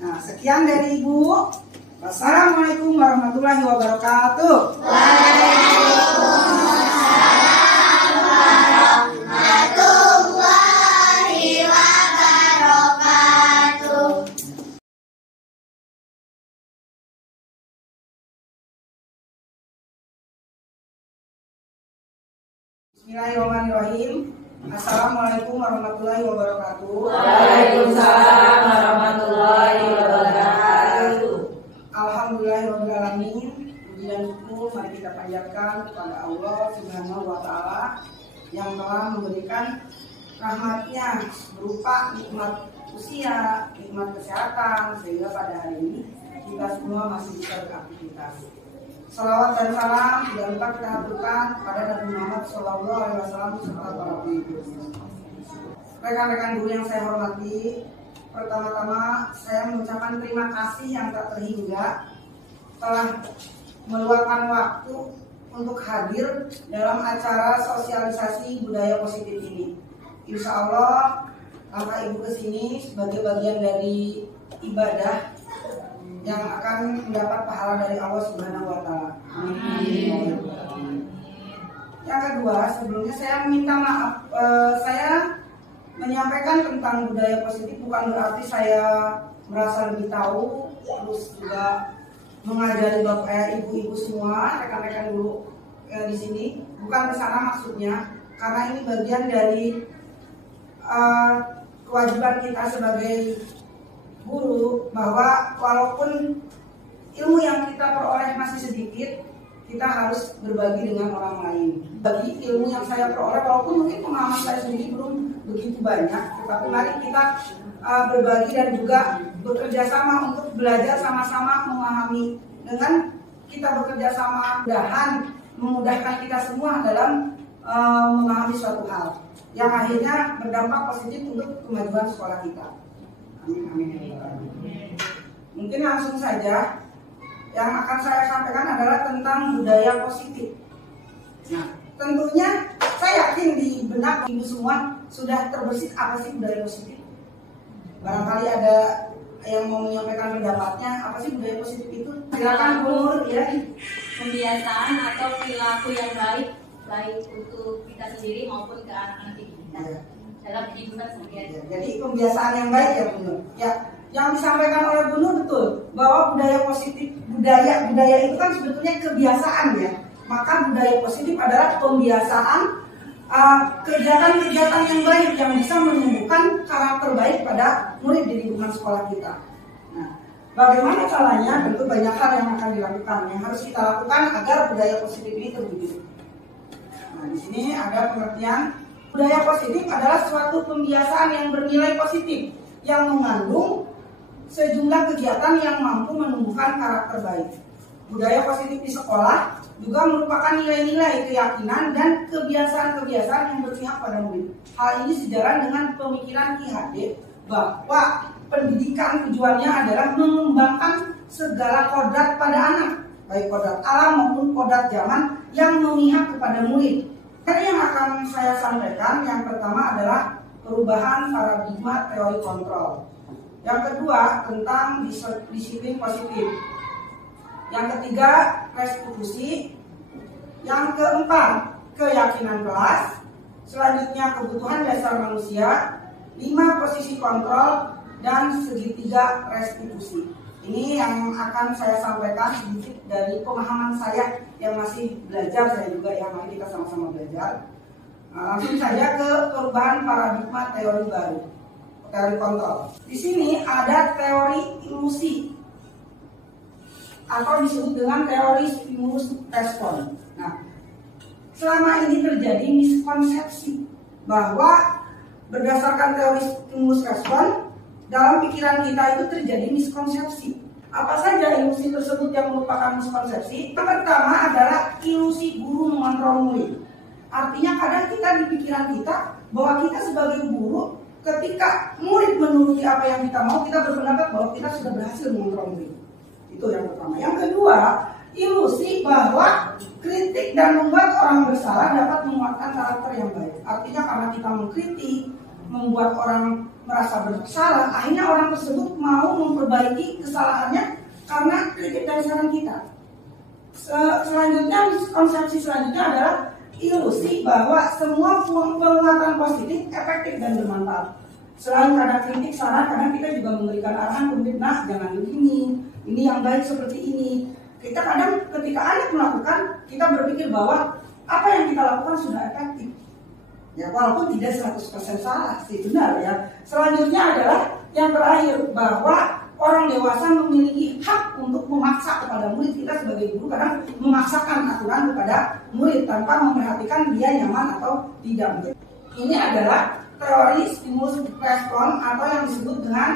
Nah, sekian dari Ibu. Wassalamualaikum warahmatullahi wabarakatuh. Bismillahirrahmanirrahim. Assalamualaikum warahmatullahi wabarakatuh. Waalaikumsalam warahmatullahi wabarakatuh. Alhamdulillahirrahmanirrahim. Puji dan syukur mari kita panjatkan kepada Allah Subhanahu wa Ta'ala yang telah memberikan rahmatnya berupa nikmat usia, nikmat kesehatan, sehingga pada hari ini kita semua masih bisa beraktivitas. Salawat dan salam tidak lupa kita haturkan kepada Nabi Muhammad SAW serta para pengikut. Rekan-rekan guru yang saya hormati, pertama-tama saya mengucapkan terima kasih yang tak terhingga telah meluangkan waktu untuk hadir dalam acara sosialisasi budaya positif ini. Insya Allah langkah Ibu kesini sebagai bagian dari ibadah yang akan mendapat pahala dari Allah Subhanahu wa Ta'ala. Amin. Yang kedua, sebelumnya saya meminta maaf. Saya menyampaikan tentang budaya positif bukan berarti saya merasa lebih tahu, terus juga mengajari bapak ibu-ibu semua, rekan-rekan guru di sini. Bukan ke sana maksudnya, karena ini bagian dari kewajiban kita sebagai guru, bahwa walaupun ilmu yang kita peroleh masih sedikit, kita harus berbagi dengan orang lain. Bagi ilmu yang saya peroleh, walaupun mungkin pengalaman saya sendiri belum begitu banyak, tetapi mari kita berbagi dan juga bekerja sama untuk belajar sama-sama memahami. Dengan kita bekerja sama, memudahkan kita semua dalam memahami suatu hal yang akhirnya berdampak positif untuk kemajuan sekolah kita. Amin, amin. Mungkin langsung saja yang akan saya sampaikan adalah tentang budaya positif. Nah, tentunya saya yakin di benak ibu semua sudah terbesit apa sih budaya positif. Barangkali ada yang mau menyampaikan pendapatnya, apa sih budaya positif itu? Silakan Bu Nur, ya. Kebiasaan atau perilaku yang baik untuk kita sendiri maupun ke anak-anak kita. Ya. Dalam kehidupan sehari-hari. Jadi kebiasaan yang baik ya Bu Nur. Ya, yang disampaikan oleh Bu Nur betul bahwa budaya positif, budaya itu kan sebetulnya kebiasaan ya. Maka budaya positif adalah pembiasaan kegiatan-kegiatan yang baik yang bisa menumbuhkan karakter baik pada murid di lingkungan sekolah kita. Nah, bagaimana caranya? Tentu banyak hal yang akan dilakukan, yang harus kita lakukan agar budaya positif ini terwujud. Nah, di sini ada pengertian budaya positif adalah suatu pembiasaan yang bernilai positif yang mengandung sejumlah kegiatan yang mampu menumbuhkan karakter baik. Budaya positif di sekolah juga merupakan nilai-nilai keyakinan dan kebiasaan-kebiasaan yang berpihak pada murid. Hal ini sejalan dengan pemikiran Ki Hadir bahwa pendidikan tujuannya adalah mengembangkan segala kodrat pada anak, baik kodrat alam maupun kodrat zaman yang memihak kepada murid. Jadi yang akan saya sampaikan, yang pertama adalah perubahan paradigma teori kontrol. Yang kedua tentang disiplin positif. Yang ketiga restitusi. Yang keempat keyakinan kelas. Selanjutnya kebutuhan dasar manusia. 5 posisi kontrol dan segitiga restitusi. Ini yang akan saya sampaikan sedikit dari pemahaman saya yang masih belajar, saya juga yang mari kita sama-sama belajar. Langsung saja ke perubahan paradigma teori baru, teori kontrol. Di sini ada teori ilusi atau disebut dengan teori stimulus respon. Nah, selama ini terjadi miskonsepsi bahwa berdasarkan teori stimulus respon, dalam pikiran kita itu terjadi miskonsepsi. Apa saja ilusi tersebut yang merupakan miskonsepsi? Yang pertama adalah ilusi guru mengontrol murid. Artinya kadang kita di pikiran kita bahwa kita sebagai guru, ketika murid menuruti apa yang kita mau, kita berpendapat bahwa kita sudah berhasil mengontrol murid. Itu yang pertama. Yang kedua, ilusi bahwa kritik dan membuat orang bersalah dapat menguatkan karakter yang baik. Artinya karena kita mengkritik, membuat orang merasa bersalah, akhirnya orang tersebut mau memperbaiki kesalahannya karena kritik dan saran kita. Selanjutnya, konsepsi selanjutnya adalah ilusi bahwa semua penguatan positif efektif dan bermanfaat. Selain karena kritik, saran, kadang kita juga memberikan arahan untuk nah jangan begini, ini yang baik seperti ini. Kita kadang ketika anak melakukan, kita berpikir bahwa apa yang kita lakukan sudah efektif. Ya, walaupun tidak 100% salah sih, benar ya. Selanjutnya adalah yang terakhir, bahwa orang dewasa memiliki hak untuk memaksa kepada murid. Kita sebagai guru kadang memaksakan aturan kepada murid tanpa memperhatikan dia nyaman atau tidak. Ini adalah teori stimulus respon atau yang disebut dengan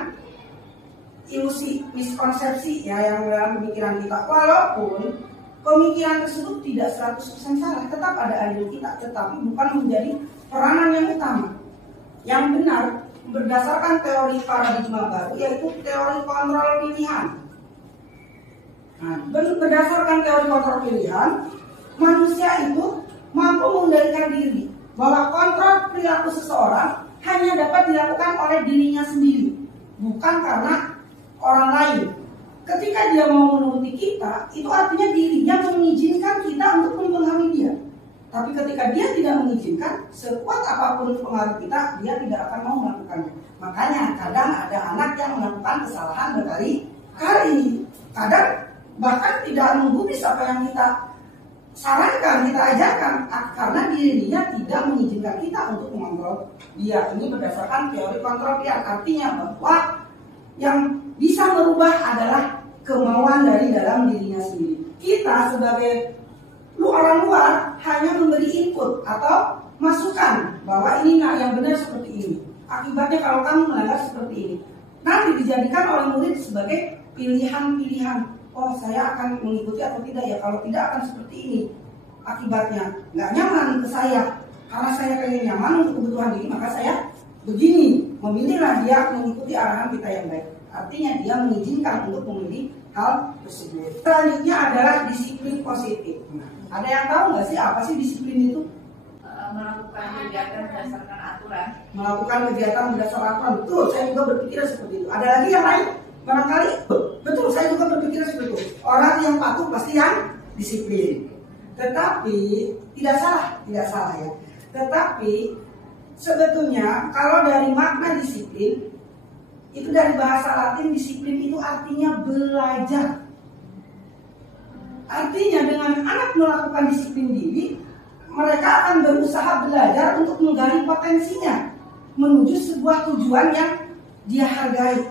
ilusi miskonsepsi ya, yang dalam pemikiran kita. Walaupun pemikiran tersebut tidak 100% salah, tetap ada andil kita, tetapi bukan menjadi peranan yang utama. Yang benar berdasarkan teori paradigma baru, yaitu teori kontrol pilihan. Nah, berdasarkan teori kontrol pilihan, manusia itu mampu mengendalikan diri, bahwa kontrol perilaku seseorang hanya dapat dilakukan oleh dirinya sendiri, bukan karena orang lain. Ketika dia mau menuruti kita, itu artinya dirinya mengizinkan kita untuk mempengaruhi dia. Tapi ketika dia tidak mengizinkan, sekuat apapun pengaruh kita, dia tidak akan mau melakukannya. Makanya kadang ada anak yang melakukan kesalahan berkali-kali. Kadang bahkan tidak menggubris apa yang kita sarankan, kita ajarkan, karena dirinya tidak mengizinkan kita untuk mengontrol dia. Ini berdasarkan teori kontrol pilihan. Artinya bahwa yang bisa merubah adalah kemauan dari dalam dirinya sendiri. Kita sebagai orang luar hanya memberi input atau masukan bahwa ini yang benar seperti ini. Akibatnya kalau kamu melanggar seperti ini, nanti dijadikan oleh murid sebagai pilihan-pilihan. Oh, saya akan mengikuti atau tidak ya. Kalau tidak akan seperti ini. Akibatnya nggak nyaman ke saya. Karena saya pengen nyaman untuk kebutuhan diri, maka saya begini. Memilihlah dia mengikuti arahan kita yang baik. Artinya dia mengizinkan untuk memilih hal tersebut. Selanjutnya adalah disiplin positif. Ada yang tahu nggak sih apa sih disiplin itu? Melakukan kegiatan berdasarkan aturan. Melakukan kegiatan berdasarkan aturan. Betul, saya juga berpikir seperti itu. Ada lagi yang lain? Barangkali? Betul, saya juga berpikir seperti itu. Orang yang patuh pasti yang disiplin. Tetapi tidak salah ya. Tetapi sebetulnya kalau dari makna disiplin, itu dari bahasa Latin disiplin itu artinya belajar. Artinya dengan anak melakukan disiplin diri, mereka akan berusaha belajar untuk menggali potensinya menuju sebuah tujuan yang dia hargai,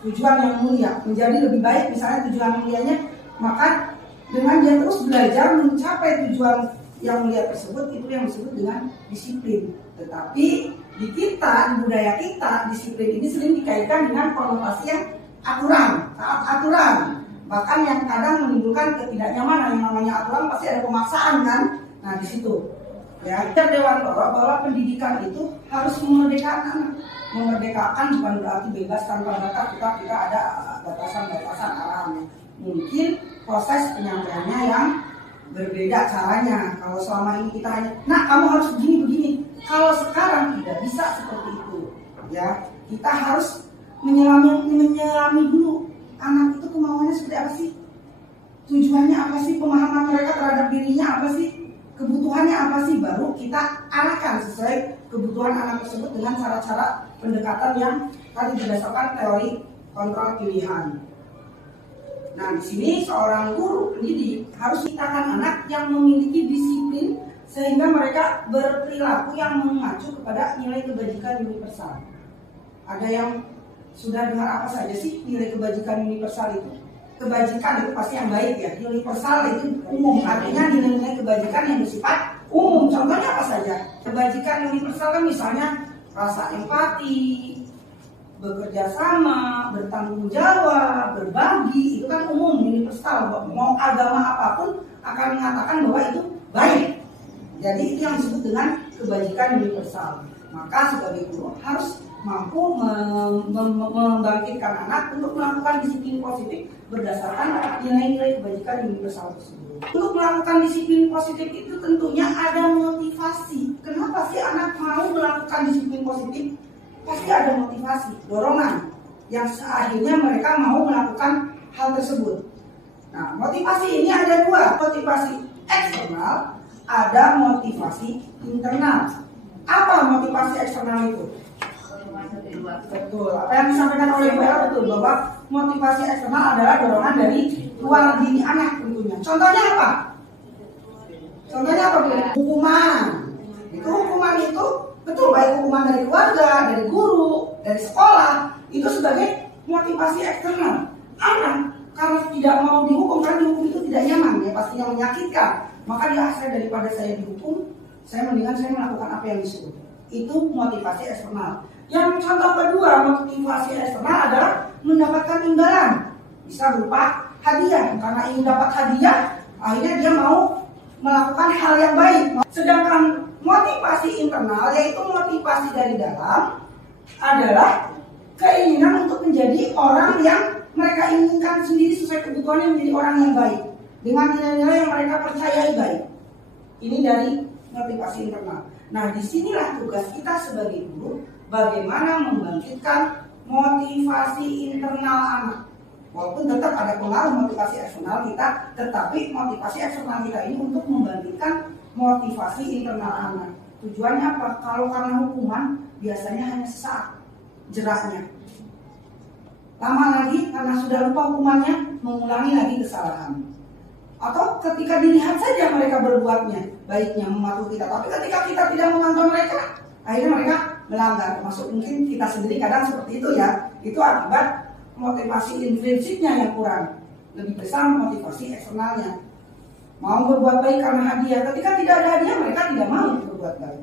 tujuan yang mulia, menjadi lebih baik. Misalnya tujuan mulianya, maka dengan dia terus belajar mencapai tujuan yang mulia tersebut, itu yang disebut dengan disiplin. Tetapi di kita, di budaya kita, disiplin ini sering dikaitkan dengan konotasi yang aturan, taat aturan, bahkan yang kadang menimbulkan ketidaknyamanan. Yang namanya aturan pasti ada pemaksaan kan. Nah di situ ya, Dewan Toro bahwa pendidikan itu harus memerdekakan. Memerdekakan bukan berarti bebas tanpa batas, tetapi kita ada batasan-batasan arahannya. Mungkin proses penyampaiannya yang berbeda caranya. Kalau selama ini kita hanya, nah kamu harus begini. Kalau sekarang tidak bisa seperti itu. Ya, kita harus menyelami dulu anak itu kemauannya seperti apa sih? Tujuannya apa sih? Pemahaman mereka terhadap dirinya apa sih? Kebutuhannya apa sih? Baru kita arahkan sesuai kebutuhan anak tersebut dengan cara-cara pendekatan yang tadi berdasarkan teori kontrol pilihan. Nah, di sini seorang guru pendidik harus menciptakan anak yang memiliki disiplin sehingga mereka berperilaku yang mengacu kepada nilai kebajikan universal. Ada yang sudah dengar apa saja sih nilai kebajikan universal itu? Kebajikan itu pasti yang baik ya. Universal itu umum, artinya nilai-nilai kebajikan yang bersifat umum. Contohnya apa saja? Kebajikan universal kan misalnya rasa empati, bekerja sama, bertanggung jawab, berbagi, itu kan umum, universal. Mau agama apapun akan mengatakan bahwa itu baik. Jadi itu yang disebut dengan kebajikan universal. Maka sebagai guru harus mampu membangkitkan anak untuk melakukan disiplin positif berdasarkan nilai-nilai kebajikan universal tersebut. Untuk melakukan disiplin positif itu tentunya ada motivasi. Kenapa sih anak mau melakukan disiplin positif? Pasti ada motivasi, dorongan yang akhirnya mereka mau melakukan hal tersebut. Nah, motivasi ini ada dua, motivasi eksternal, ada motivasi internal. Apa motivasi eksternal itu? Betul, apa yang disampaikan oleh Bu Ella betul, bahwa motivasi eksternal adalah dorongan dari luar diri anak tentunya. Contohnya apa? Contohnya apa, Bu? Hukuman. Hukuman itu betul, baik hukuman dari keluarga, dari guru, dari sekolah, itu sebagai motivasi eksternal. Anak karena tidak mau dihukum, karena dihukum itu tidak nyaman, ya pastinya menyakitkan. Maka dia daripada saya dihukum, saya mendingan saya melakukan apa yang disuruh. Itu motivasi eksternal. Yang contoh kedua, motivasi eksternal adalah mendapatkan imbalan. Bisa berupa hadiah. Karena ingin dapat hadiah, akhirnya dia mau melakukan hal yang baik. Sedangkan motivasi internal, yaitu motivasi dari dalam, adalah keinginan untuk menjadi orang yang mereka inginkan sendiri sesuai kebutuhannya, menjadi orang yang baik dengan nilai-nilai yang mereka percayai baik. Ini dari motivasi internal. Nah, disinilah tugas kita sebagai guru, bagaimana membangkitkan motivasi internal anak. Walaupun tetap ada pengaruh motivasi eksternal kita, tetapi motivasi eksternal kita ini untuk membangkitkan motivasi internal anak. Tujuannya apa? Kalau karena hukuman, biasanya hanya sesaat jeraknya. Lama lagi karena sudah lupa hukumannya, mengulangi lagi kesalahan. Atau ketika dilihat saja mereka berbuatnya, baiknya mematuhi kita. Tapi ketika kita tidak memantau mereka, akhirnya mereka melanggar. Termasuk mungkin kita sendiri kadang seperti itu ya. Itu akibat motivasi intrinsiknya yang kurang. Lebih besar motivasi eksternalnya. Mau berbuat baik karena hadiah. Ketika tidak ada hadiah, mereka tidak mau berbuat baik.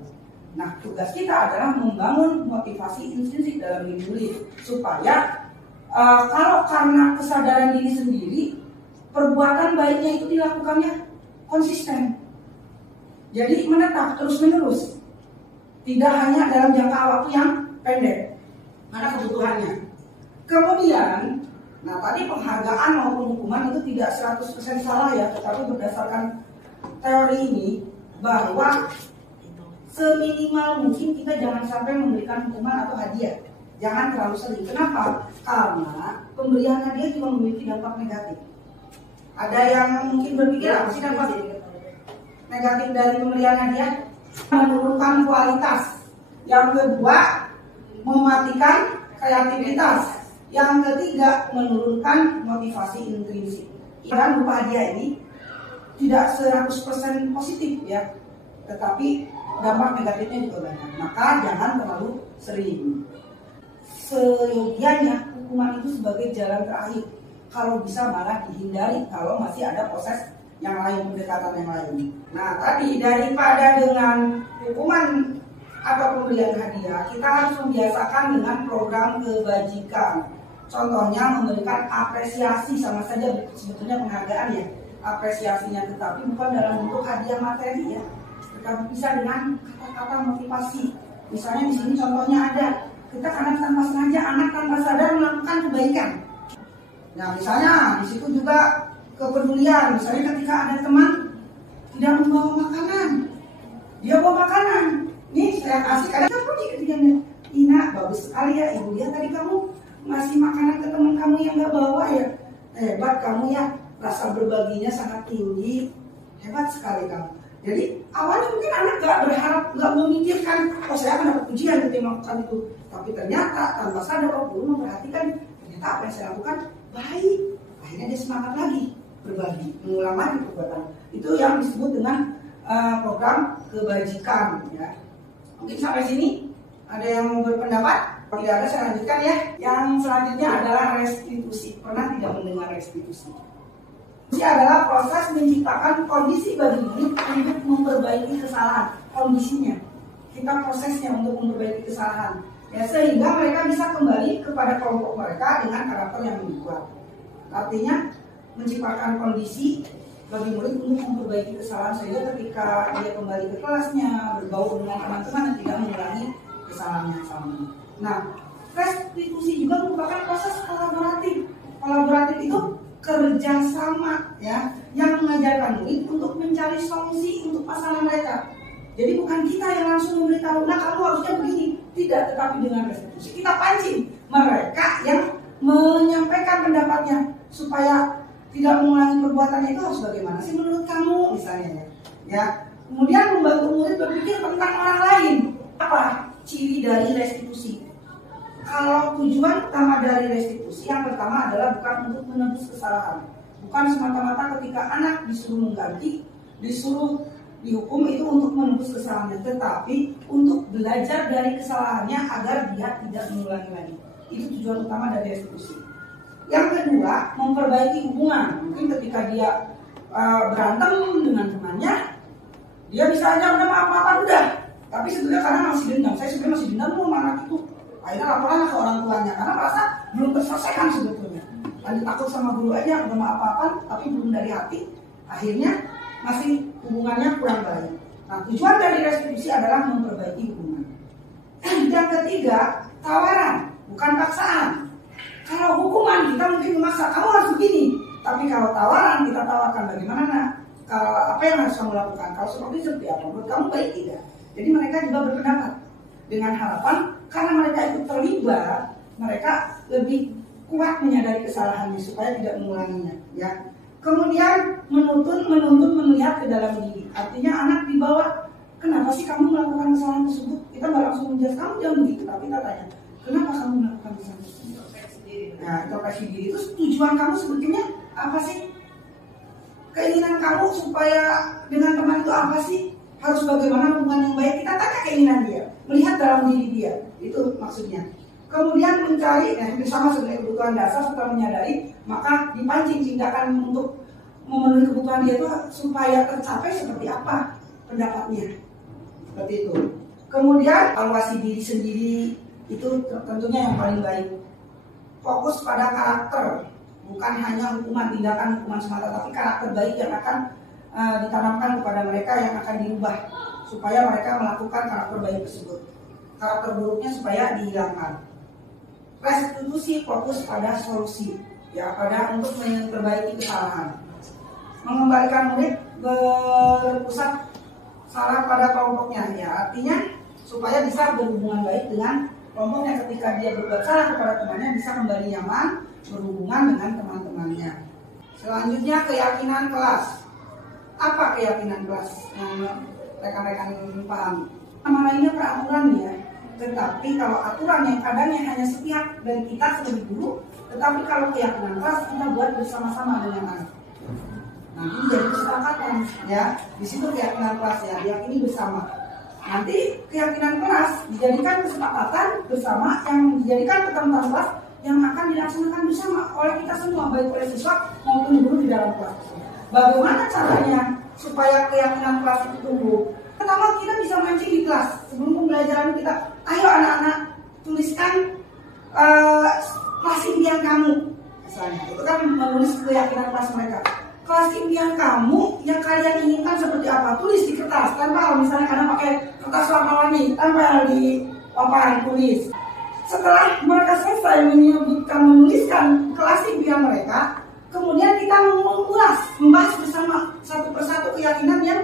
Nah, tugas kita adalah membangun motivasi intrinsik dalam diri, supaya kalau karena kesadaran diri sendiri, perbuatan baiknya itu dilakukannya konsisten. Jadi menetap terus-menerus. Tidak hanya dalam jangka waktu yang pendek. Mana kebutuhannya. Kemudian, nah tadi penghargaan maupun hukuman itu tidak 100% salah ya, tetapi berdasarkan teori ini bahwa seminimal mungkin kita jangan sampai memberikan hukuman atau hadiah. Jangan terlalu sering. Kenapa? Karena pemberian hadiah juga memiliki dampak negatif. Ada yang mungkin berpikir apa sih dampak negatif dari pemberian hadiah? Menurunkan kualitas. Yang kedua, mematikan kreativitas. Yang ketiga, menurunkan motivasi intrinsik. Dan berupa hadiah ini tidak 100% positif ya. tetapi dampak negatifnya juga banyak. Maka jangan terlalu sering. Seyogianya hukuman itu sebagai jalan terakhir. Kalau bisa malah dihindari kalau masih ada proses yang lain, pendekatan yang lain. Nah, tadi daripada dengan hukuman atau pemberian hadiah, kita harus membiasakan dengan program kebajikan. Contohnya memberikan apresiasi, sama saja sebetulnya penghargaan ya, apresiasinya, tetapi bukan dalam bentuk hadiah materi ya, tetapi bisa dengan kata-kata motivasi. Misalnya di sini contohnya ada, kita karena tanpa sengaja anak tanpa sadar melakukan kebaikan. Nah, misalnya di situ juga kepedulian. Misalnya ketika ada teman tidak membawa makanan, dia bawa makanan. Nih saya kasih, kadang pergi ketiganya. Ina, bagus sekali ya ibu, lihat tadi kamu ngasih makanan ke teman kamu yang nggak bawa ya. Hebat kamu ya, rasa berbaginya sangat tinggi. Hebat sekali kamu. Jadi awalnya mungkin anak nggak berharap, nggak memikirkan, oh saya akan dapat pujian ketika melakukan itu. Tapi ternyata tanpa sadar, oh belum memperhatikan, ternyata apa yang saya lakukan baik. Akhirnya dia semangat lagi berbagi, mengulang lagi perbuatan. Itu yang disebut dengan program kebajikan ya. Mungkin sampai sini ada yang mau berpendapat? Kalau tidak ada saya lanjutkan ya. Yang selanjutnya adalah restitusi. Pernah tidak mendengar restitusi? Ini adalah proses menciptakan kondisi bagi murid untuk memperbaiki kesalahan. Kondisinya, kita prosesnya untuk memperbaiki kesalahan. Ya, sehingga mereka bisa kembali kepada kelompok mereka dengan karakter yang lebih kuat. Artinya menciptakan kondisi bagi murid untuk memperbaiki kesalahan, sehingga ketika dia kembali ke kelasnya bergaul dengan teman-teman dan tidak mengulangi kesalahan yang sama. Nah, restitusi juga merupakan proses kolaboratif. Kolaboratif itu kerjasama ya, yang mengajarkan murid untuk mencari solusi untuk masalah mereka. Jadi bukan kita yang langsung memberitahu, nah kamu harusnya begini. Tidak, tetapi dengan restitusi kita pancing mereka yang menyampaikan pendapatnya supaya tidak mengulangi perbuatannya. Itu harus bagaimana sih menurut kamu misalnya ya. Kemudian membantu murid berpikir tentang orang lain. Apa ciri dari restitusi? Kalau tujuan utama dari restitusi yang pertama adalah bukan untuk menebus kesalahan. Bukan semata-mata ketika anak disuruh mengganti, disuruh dihukum itu untuk menebus kesalahannya, tetapi untuk belajar dari kesalahannya agar dia tidak mengulangi lagi. Itu tujuan utama dari restitusi. Yang kedua, memperbaiki hubungan. Mungkin ketika dia berantem dengan temannya, dia bisa aja udah maaf-maafan udah, tapi sebetulnya karena masih dendam. Saya sebenarnya masih dendam sama anak itu. Akhirnya laporan ke orang tuanya karena merasa belum terselesaikan sebetulnya. Lanjut takut sama guru aja udah maaf-maafan, tapi belum dari hati. Akhirnya masih hubungannya kurang baik. Nah, tujuan dari restitusi adalah memperbaiki hubungan. Yang ketiga, tawaran, bukan paksaan. Kalau hukuman kita mungkin memaksa, kamu harus begini. Tapi kalau tawaran, kita tawarkan bagaimana nak? Kalau apa yang harus kamu lakukan? Kalau seperti apa? Menurut kamu baik tidak? Jadi mereka juga berpendapat dengan harapan karena mereka itu terlibat, mereka lebih kuat menyadari kesalahannya supaya tidak mengulanginya. Ya. Kemudian menuntun melihat ke dalam diri. Artinya anak dibawa, kenapa sih kamu melakukan kesalahan tersebut? Kita nggak langsung menjelaskan, kamu jangan begitu, tapi kita tanya, kenapa kamu melakukan kesalahan tersebut? Nah, introspeksi diri itu tujuan kamu sebetulnya apa sih? Keinginan kamu supaya dengan teman itu apa sih? Harus bagaimana hubungan yang baik? Kita tanya keinginan dia, melihat dalam diri dia, itu maksudnya. Kemudian mencari, sama sebenarnya kebutuhan dasar setelah menyadari, maka dipancing tindakan untuk memenuhi kebutuhan dia itu supaya tercapai seperti apa pendapatnya, seperti itu. Kemudian evaluasi diri sendiri itu tentunya yang paling baik. Fokus pada karakter, bukan hanya tindakan hukuman semata, tapi karakter baik yang akan ditanamkan kepada mereka yang akan dirubah supaya mereka melakukan karakter baik tersebut. Karakter buruknya supaya dihilangkan. Restitusi fokus pada solusi, ya, pada untuk memperbaiki kesalahan. Mengembalikan murid berpusat salah pada kelompoknya, ya, artinya supaya bisa berhubungan baik dengan kelompoknya. Ketika dia berbuat salah kepada temannya, bisa kembali nyaman berhubungan dengan teman-temannya. Selanjutnya keyakinan kelas. Apa keyakinan kelas yang rekan-rekan pahami? Nama lainnya peraturan ya. Tetapi kalau aturan yang kadangnya hanya sepihak dan kita sebagai guru, tetapi kalau keyakinan kelas kita buat bersama-sama dengan anak. Nah, ini jadi kesepakatan, ya. Di situ keyakinan kelas ya, diyakini bersama. Nanti keyakinan kelas dijadikan kesepakatan bersama yang dijadikan ketentuan kelas yang akan dilaksanakan bersama oleh kita semua, baik oleh siswa maupun guru di dalam kelas. Bagaimana caranya supaya keyakinan kelas itu tumbuh? Pertama, kita bisa mancing di kelas. Sebelum pembelajaran kita, ayo anak-anak tuliskan kelas impian kamu. Misalnya, itu kan menulis keyakinan kelas mereka. Kelas impian kamu yang kalian inginkan seperti apa? Tulis di kertas, tanpa misalnya kalian pakai kertas warna-warni, tanpa di paparan tulis. Setelah mereka selesai menuliskan kelas impian mereka, kemudian kita mengulas, membahas bersama satu persatu keyakinan yang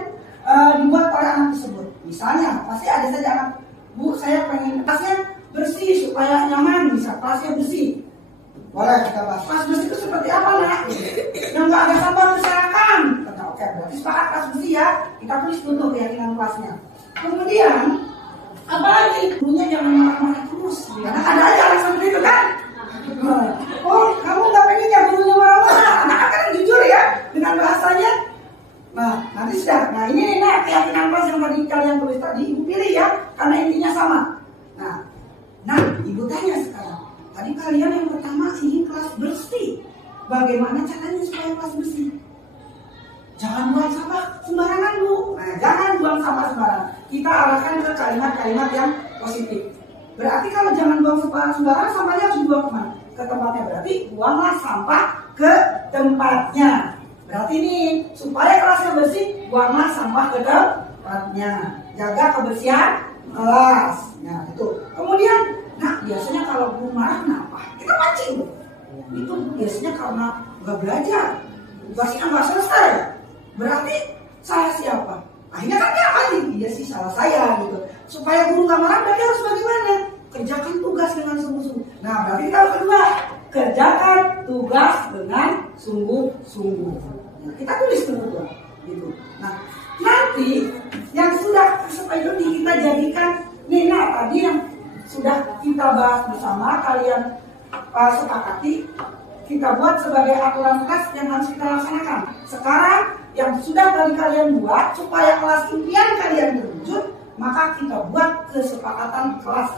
dibuat oleh anak tersebut. Misalnya, pasti ada saja anak, Bu, saya pengen kelasnya bersih supaya nyaman, bisa kelasnya bersih. Boleh kita bahas, kelas bersih itu seperti apa, nak? Yang nggak ada sampah berserakan. Kata, oke, berarti sepakat kelas bersih ya. Kita tulis dulu keyakinan kelasnya. Kemudian, apa lagi? Gurunya jangan marah-marah terus. Karena ada aja anak seperti itu kan? Oh, kamu nggak pengen ya gurunya marah-marah? Anak kan jujur ya dengan bahasanya. Nah, nanti sudah. Nah, ini keyakinan kelas yang tadi kalian tulis tadi, ibu pilih ya, karena intinya sama. Nah, ibu tanya sekarang. Tadi kalian yang pertama ingin kelas bersih. Bagaimana caranya supaya kelas bersih? Jangan buang sampah sembarangan, Bu. Nah, jangan buang sampah sembarangan. Kita arahkan ke kalimat-kalimat yang positif. Berarti kalau jangan buang sampah sembarangan, sampahnya harus dibuang kemana? Ke tempatnya. Berarti buanglah sampah ke tempatnya. Berarti ini supaya kelasnya bersih, buanglah sampah ke tempatnya. Jaga kebersihan kelas. Nah, itu. Kemudian, biasanya kalau guru marah kenapa? Kita pancing. Itu biasanya karena nggak belajar, tugasnya nggak selesai. Berarti salah siapa? Akhirnya kan dia paling, iya sih salah saya gitu. Supaya guru nggak marah, berarti harus bagaimana? Kerjakan tugas dengan sungguh-sungguh. Nah, berarti kalau kedua, kerjakan tugas dengan sungguh-sungguh. Nah, kita tulis kedua, gitu. Nah, nanti yang sudah seperti ini kita jadikan, tadi yang sudah kita bahas bersama, kalian sepakati, kita buat sebagai aturan kelas yang harus kita laksanakan. Sekarang yang sudah tadi kalian buat supaya kelas impian kalian terwujud, maka kita buat kesepakatan kelas.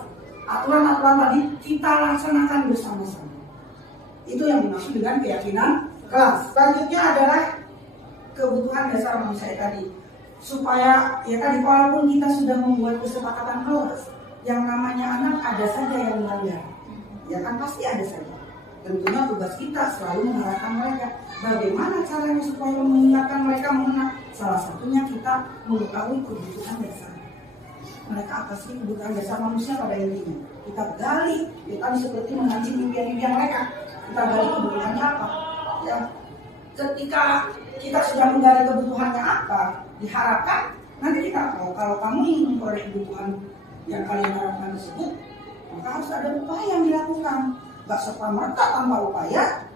Aturan-aturan tadi kita laksanakan bersama-sama. Itu yang dimaksud dengan keyakinan kelas. Selanjutnya adalah kebutuhan dasar manusia tadi. Supaya ya tadi walaupun kita sudah membuat kesepakatan kelas, yang namanya anak ada saja yang melanggar. Ya kan pasti ada saja. Tentunya tugas kita selalu mengarahkan mereka. Bagaimana caranya supaya mengingatkan mereka mengenal? Salah satunya kita mengetahui kebutuhan dasar. Mereka apa sih kebutuhan dasar manusia pada intinya? Kita gali, ya tadi seperti mengancing impian-impian mereka. Kita gali kebutuhannya apa? Ya, ketika kita sudah menggali kebutuhannya apa, diharapkan nanti kita tahu kalau kamu ingin memperoleh kebutuhan yang kalian harapkan tersebut, maka harus ada upaya yang dilakukan. Gak serta-merta tanpa upaya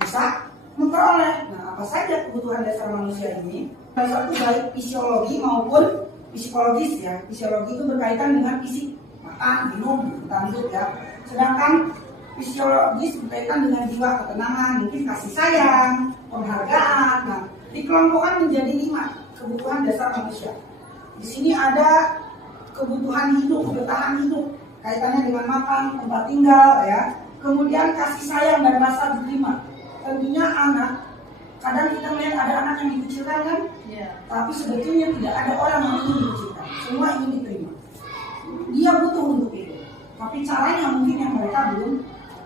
bisa memperoleh. Nah, apa saja kebutuhan dasar manusia ini? Salah satu baik fisiologi maupun psikologis ya. Fisiologi itu berkaitan dengan fisik, makan, minum, tanduk ya. Sedangkan fisiologis berkaitan dengan jiwa, ketenangan, mungkin kasih sayang, penghargaan. Nah, dikelompokkan menjadi 5 kebutuhan dasar manusia. Di sini ada kebutuhan hidup, bertahan hidup, kaitannya dengan makan, tempat tinggal ya. Kemudian kasih sayang dan rasa diterima. Tentunya anak, kadang kita melihat ada anak yang dikucilkan kan? Yeah. Tapi sebetulnya tidak ada orang yang ingin dikucilkan. Semua ingin diterima. Dia butuh untuk itu. Tapi caranya mungkin yang mereka belum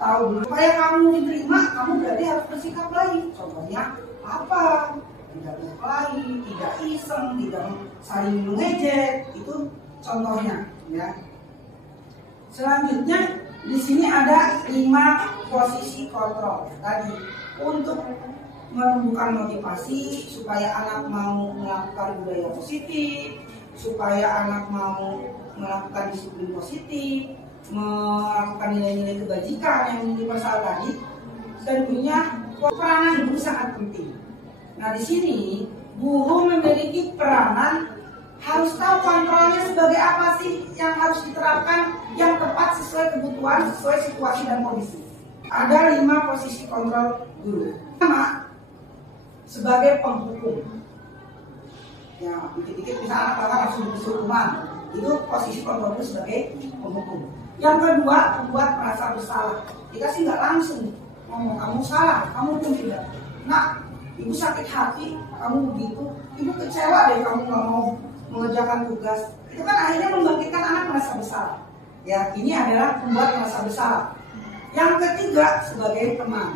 tahu. Supaya kamu diterima, kamu berarti harus bersikap baik. Contohnya apa? Tidak berkelahi, tidak iseng, tidak saling mengejek. Itu contohnya ya. Selanjutnya di sini ada 5 posisi kontrol tadi untuk menumbuhkan motivasi supaya anak mau melakukan budaya positif, supaya anak mau melakukan disiplin positif, melakukan nilai-nilai kebajikan yang universal tadi. Tentunya peranan guru sangat penting. Nah, di sini guru memiliki peranan, harus tahu kontrolnya sebagai apa sih yang harus diterapkan yang tepat sesuai kebutuhan, sesuai situasi dan kondisi. Ada 5 posisi kontrol guru. Pertama, sebagai penghukum. dikit-dikit bisa anak bahkan langsung hukuman. Itu posisi kontrol itu sebagai penghukum. Yang kedua, membuat merasa bersalah. Kita sih nggak langsung ngomong kamu salah, kamu pun tidak. Nah, ibu sakit hati, kamu begitu, ibu kecewa deh kamu nggak mau mengerjakan tugas. Itu kan akhirnya membangkitkan anak merasa bersalah. Ya, ini adalah membuat merasa bersalah. Yang ketiga, sebagai teman.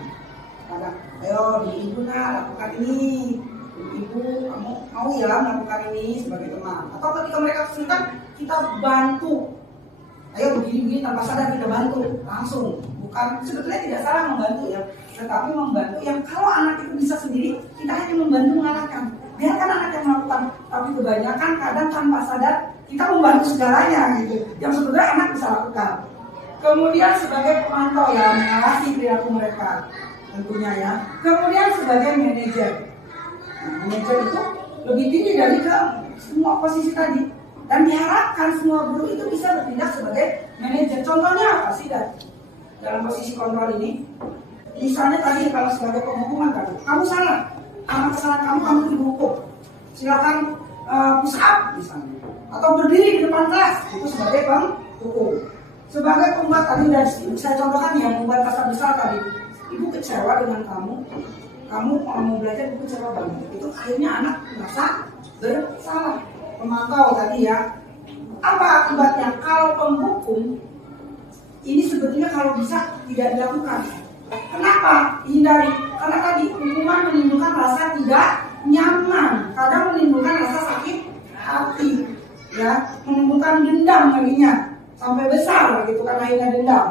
Kadang, ayo ibu nak lakukan ini, ibu kamu mau ya melakukan ini sebagai teman. Atau ketika mereka kesulitan, kita bantu. Ayo begini-begini tanpa sadar kita bantu langsung. Bukan sebetulnya tidak salah membantu ya, tetapi membantu yang kalau anak itu bisa sendiri, kita hanya membantu mengarahkan. Biarkan anak yang melakukan, tapi kebanyakan kadang tanpa sadar kita membantu segalanya gitu. Yang sebetulnya anak bisa lakukan. Kemudian sebagai pemantau ya, mengawasi perilaku mereka tentunya ya. Kemudian sebagai manajer. Nah, manajer itu lebih tinggi dari ke semua posisi tadi. Dan diharapkan semua guru itu bisa bertindak sebagai manajer. Contohnya apa sih dalam posisi kontrol ini? Misalnya tadi kalau sebagai penghukuman kan, kamu salah, karena kesalahan kamu dihukum. Silakan push up misalnya, atau berdiri di depan kelas, itu sebagai penghukum. Sebagai pembuat tadi dari saya contohkan ya, membuat rasa besar tadi. Ibu kecewa dengan kamu mau belajar ibu kecewa banget. Itu akhirnya anak merasa bersalah. Pemantau tadi ya. Apa akibatnya? Kalau penghukum ini sebetulnya kalau bisa tidak dilakukan. Kenapa? Hindari. Karena tadi hukuman menimbulkan rasa tidak nyaman, kadang menimbulkan rasa sakit hati, ya, menimbulkan dendam nantinya sampai besar gitu karena akhirnya dendam.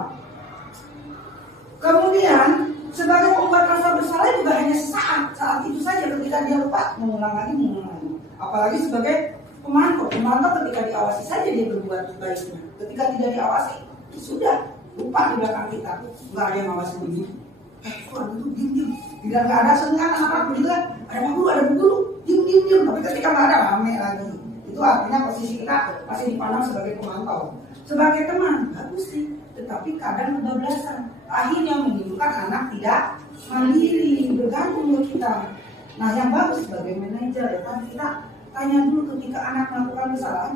Kemudian sebagai pembuat rasa bersalah juga hanya saat itu saja, ketika dia lupa mengulang lagi. Apalagi sebagai pemantau ketika diawasi saja dia berbuat baiknya. Ketika tidak diawasi, sudah lupa di belakang kita. Nggak ada yang ngawasi begini. Tuhan itu diam. Tidak ada sengat anak begitu kan. Ada bu guru, diam. Tapi ketika nggak ada, rame lagi. Itu artinya posisi kita masih dipandang sebagai pemantau. Sebagai teman, bagus sih. Tetapi kadang kebablasan. Akhirnya menimbulkan anak tidak mandiri, bergantung ke kita. Nah, yang bagus sebagai manajer ya kan kita tanya dulu ketika anak melakukan kesalahan.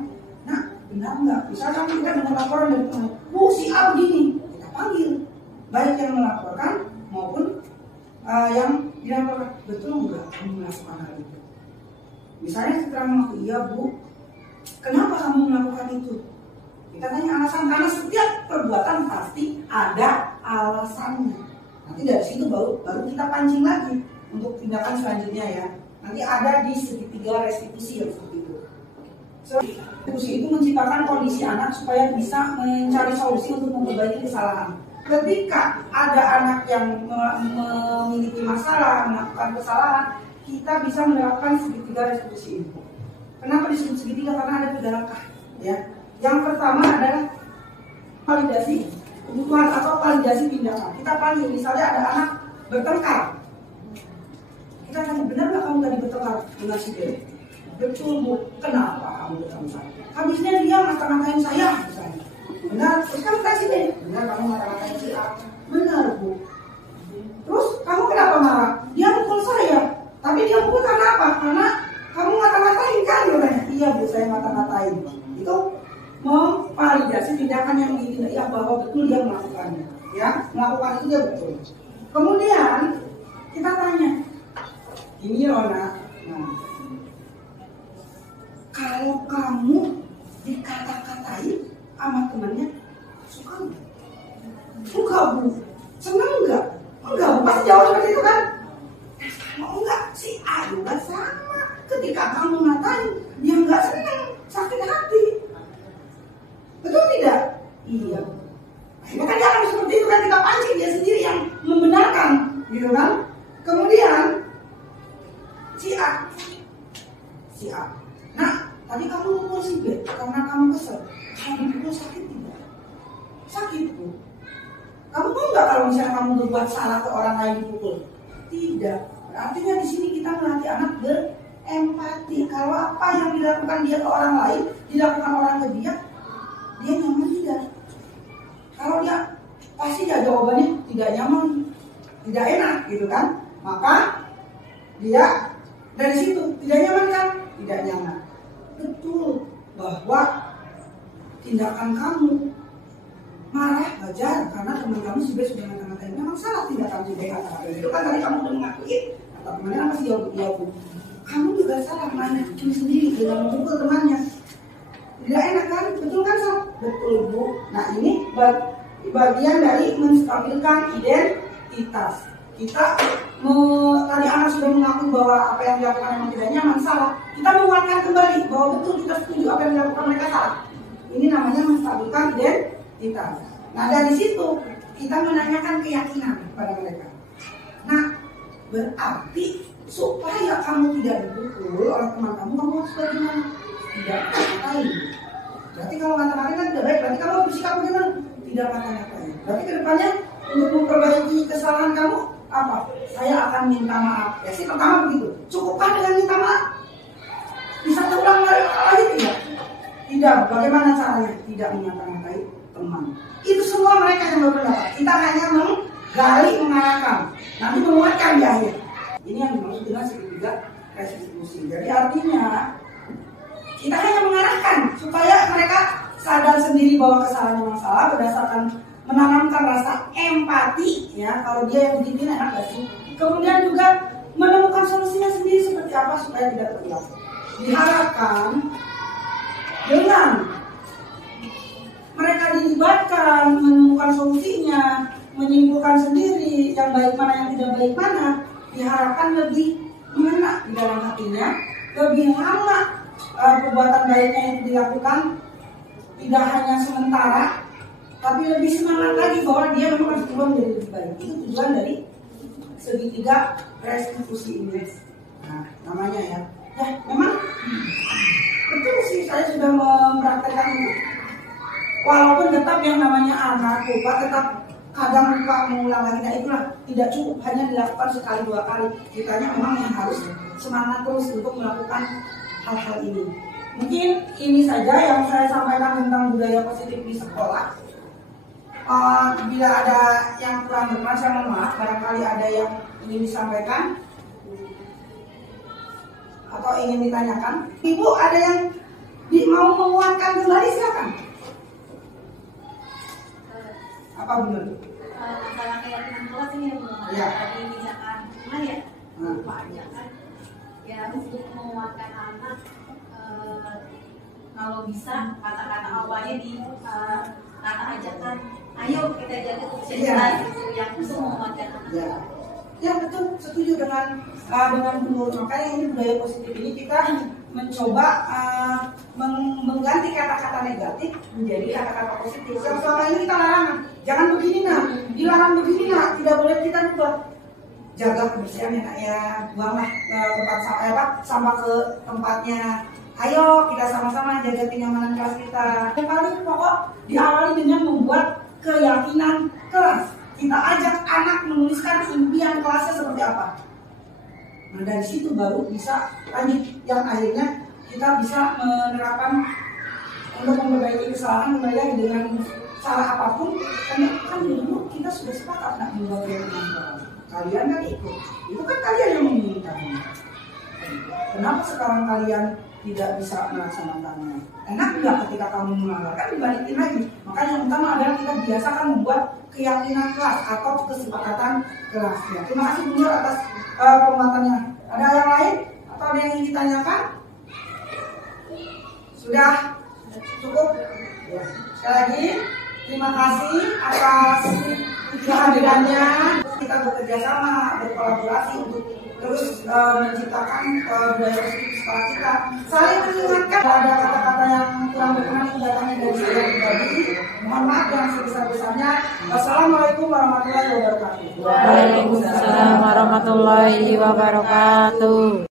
Nah, benar nggak? Misalkan kita dengar laporan dari teman, si A begini, kita panggil. Baik yang melaporkan maupun yang dilaporkan. Betul nggak kamu melakukan hal itu? Misalnya setelah mengaku, iya bu, kenapa kamu melakukan itu? Kita tanya alasan, karena setiap perbuatan pasti ada alasannya. Nanti dari situ baru kita pancing lagi untuk tindakan selanjutnya ya. Nanti ada di segitiga restitusi yang seperti itu. Restitusi itu menciptakan kondisi anak supaya bisa mencari solusi untuk memperbaiki kesalahan. Ketika ada anak yang memiliki masalah, melakukan kesalahan, kita bisa menerapkan segitiga restitusi ini. Kenapa disebut segitiga? Karena ada 3 langkah. Ya. Yang pertama adalah validasi kebutuhan atau validasi tindakan. Kita panggil, misalnya ada anak bertengkar. Kita tanya, benar nggak kamu tadi bertengkar dengan si B? Betul bu, kenapa kamu bertengkar? Habisnya dia ngata-ngatain saya misalnya. Benar, terus kamu kasih B. Benar, kamu ngata-ngatain si A. Benar bu. Terus kamu kenapa marah? Dia mukul saya. Tapi dia mukul karena apa? Karena kamu ngata-ngatain kan? Iya bu, saya ngata-ngatain. Itu memvalidasi tindakan yang ditindak bahwa betul dia melakukannya. Ya, melakukan itu dia betul. Kemudian kita tanya, ini Rona, nah, kalau kamu dikata-katain sama temannya, suka nggak? Suka bu, seneng nggak? Enggak bu, pasti jawab seperti itu kan? Kalau enggak, si A juga sama. Ketika kamu ngatain, dia nggak seneng, sakit hati. Betul tidak? Iya. Nah, kan jangan seperti itu kan, kita pancing dia sendiri yang membenarkan, gitu kan? Kemudian si A. Nah, tadi kamu mukul si B karena kamu kesel. Kalau dipukul sakit tidak? Sakit bu. Kamu mau nggak kalau misalnya kamu berbuat salah ke orang lain dipukul? Tidak. Artinya di sini kita melatih anak berempati. Kalau apa yang dilakukan dia ke orang lain, dilakukan orang ke dia nyaman tidak? Kalau dia pasti dia jawabannya tidak nyaman, tidak enak, gitu kan? Maka dia dari situ tidak nyaman kan? Tidak nyaman. betul bahwa tindakan kamu marah wajar karena teman kamu juga sudah ngata-ngatain. Memang salah tindakan juga kata itu kan tadi kamu udah mengakui atau kemarin masih jawab. Kamu juga salah main hakim sendiri dengan memukul temannya. Tidak enak kan? Betul kan Sob? Betul Bu. Nah ini bagian dari menstabilkan identitas. Kita tadi anak sudah mengakui bahwa apa yang dilakukan memang tidak nyaman, salah. Kita menguatkan kembali bahwa betul kita setuju apa yang dilakukan mereka salah. Ini namanya menstabilkan identitas. Nah dari situ kita menanyakan keyakinan kepada mereka. Nah berarti supaya kamu tidak dipukul oleh teman kamu harus bagaimana? Tidak ngatain. Berarti kalau ngata-ngatain kan tidak baik. Berarti kamu harus bersikap bagaimana? Tidak ngata-ngatain. Berarti kedepannya untuk memperbaiki kesalahan kamu apa? Saya akan minta maaf. Ya sih pertama begitu. Cukupkah dengan minta maaf? Bisa terulang lagi tidak? Tidak. Bagaimana caranya? Tidak mengata-ngatai teman. Itu semua mereka yang berpendapat. Kita hanya menggali, mengarahkan. Nanti menguatkan di akhir. Ini yang dimaksud dengan segitiga restitusi. Jadi artinya kita hanya mengarahkan supaya mereka sadar sendiri bahwa kesalahannya masalah berdasarkan menanamkan rasa empati ya. Kalau dia yang bikin enak gak sih? Kemudian juga menemukan solusinya sendiri seperti apa supaya tidak terulang. Diharapkan dengan mereka dilibatkan menemukan solusinya, menyimpulkan sendiri yang baik mana yang tidak baik mana, diharapkan lebih mengena di dalam hatinya, lebih lama perbuatan baiknya yang dilakukan tidak hanya sementara, tapi lebih semangat lagi bahwa dia memang harus berubah menjadi lebih baik. Itu tujuan dari segitiga restitusi ini. Nah, namanya ya. Ya, memang betul sih saya sudah mempraktekkan itu. Walaupun tetap yang namanya anak lupa, tetap kadang lupa mengulang lagi. Nah itulah tidak cukup hanya dilakukan sekali dua kali. Kitanya memang yang harus semangat terus untuk melakukan hal-hal ini. Mungkin ini saja yang saya sampaikan tentang budaya positif di sekolah. Bila ada yang kurang berkenan saya mohon maaf. Barangkali ada yang ingin disampaikan atau ingin ditanyakan. Ibu ada yang mau menguatkan kembali silakan. Apa benar? Masalah keyakinan kelas ini ya Bu. Ya. Tadi misalkan teman ya, banyak kan. Ya untuk menguatkan anak, kalau bisa kata-kata awalnya di kata ajakan, ayo kita jaga kebersihan gitu, yang itu menguatkan anak. Ya. Ya betul, setuju dengan Bu. Makanya ini budaya positif ini kita mencoba mengganti kata-kata negatif menjadi kata-kata positif. Yang selama ini kita larangan, jangan begini nak, dilarang begini nak, tidak boleh kita buat. Jaga kebersihan ya nak ya, buanglah ke tempat sampah ke tempatnya. Ayo kita sama-sama jaga kenyamanan kelas kita. Yang paling pokok diawali dengan membuat keyakinan kelas. Kita ajak anak menuliskan impian kelasnya seperti apa. Nah dari situ baru bisa lanjut yang akhirnya kita bisa menerapkan untuk memperbaiki kesalahan kembali lagi dengan cara apapun. Karena kan dulu kita sudah sepakat nak membuat keyakinan kelas. Kalian kan ikut, itu kan kalian yang menginginkannya. Kenapa sekarang kalian tidak bisa melaksanakannya? Enak nggak ketika kamu melanggar? Kan dibalikin lagi. Makanya yang utama adalah kita biasakan membuat keyakinan kelas atau kesepakatan kelas. Ya, terima kasih Bu Nur atas penguatannya. Ada yang lain atau ada yang ingin ditanyakan? Sudah cukup? Ya. Sekali lagi terima kasih atas kehadirannya. Kita bekerja sama, berkolaborasi untuk terus menciptakan budaya positif di sekolah kita. Saling mengingatkan ada kata-kata yang kurang berkenan yang datangnya dari saya pribadi. Mohon maaf yang sebesar-besarnya. Wassalamualaikum warahmatullahi wabarakatuh. Waalaikumsalam warahmatullahi wabarakatuh.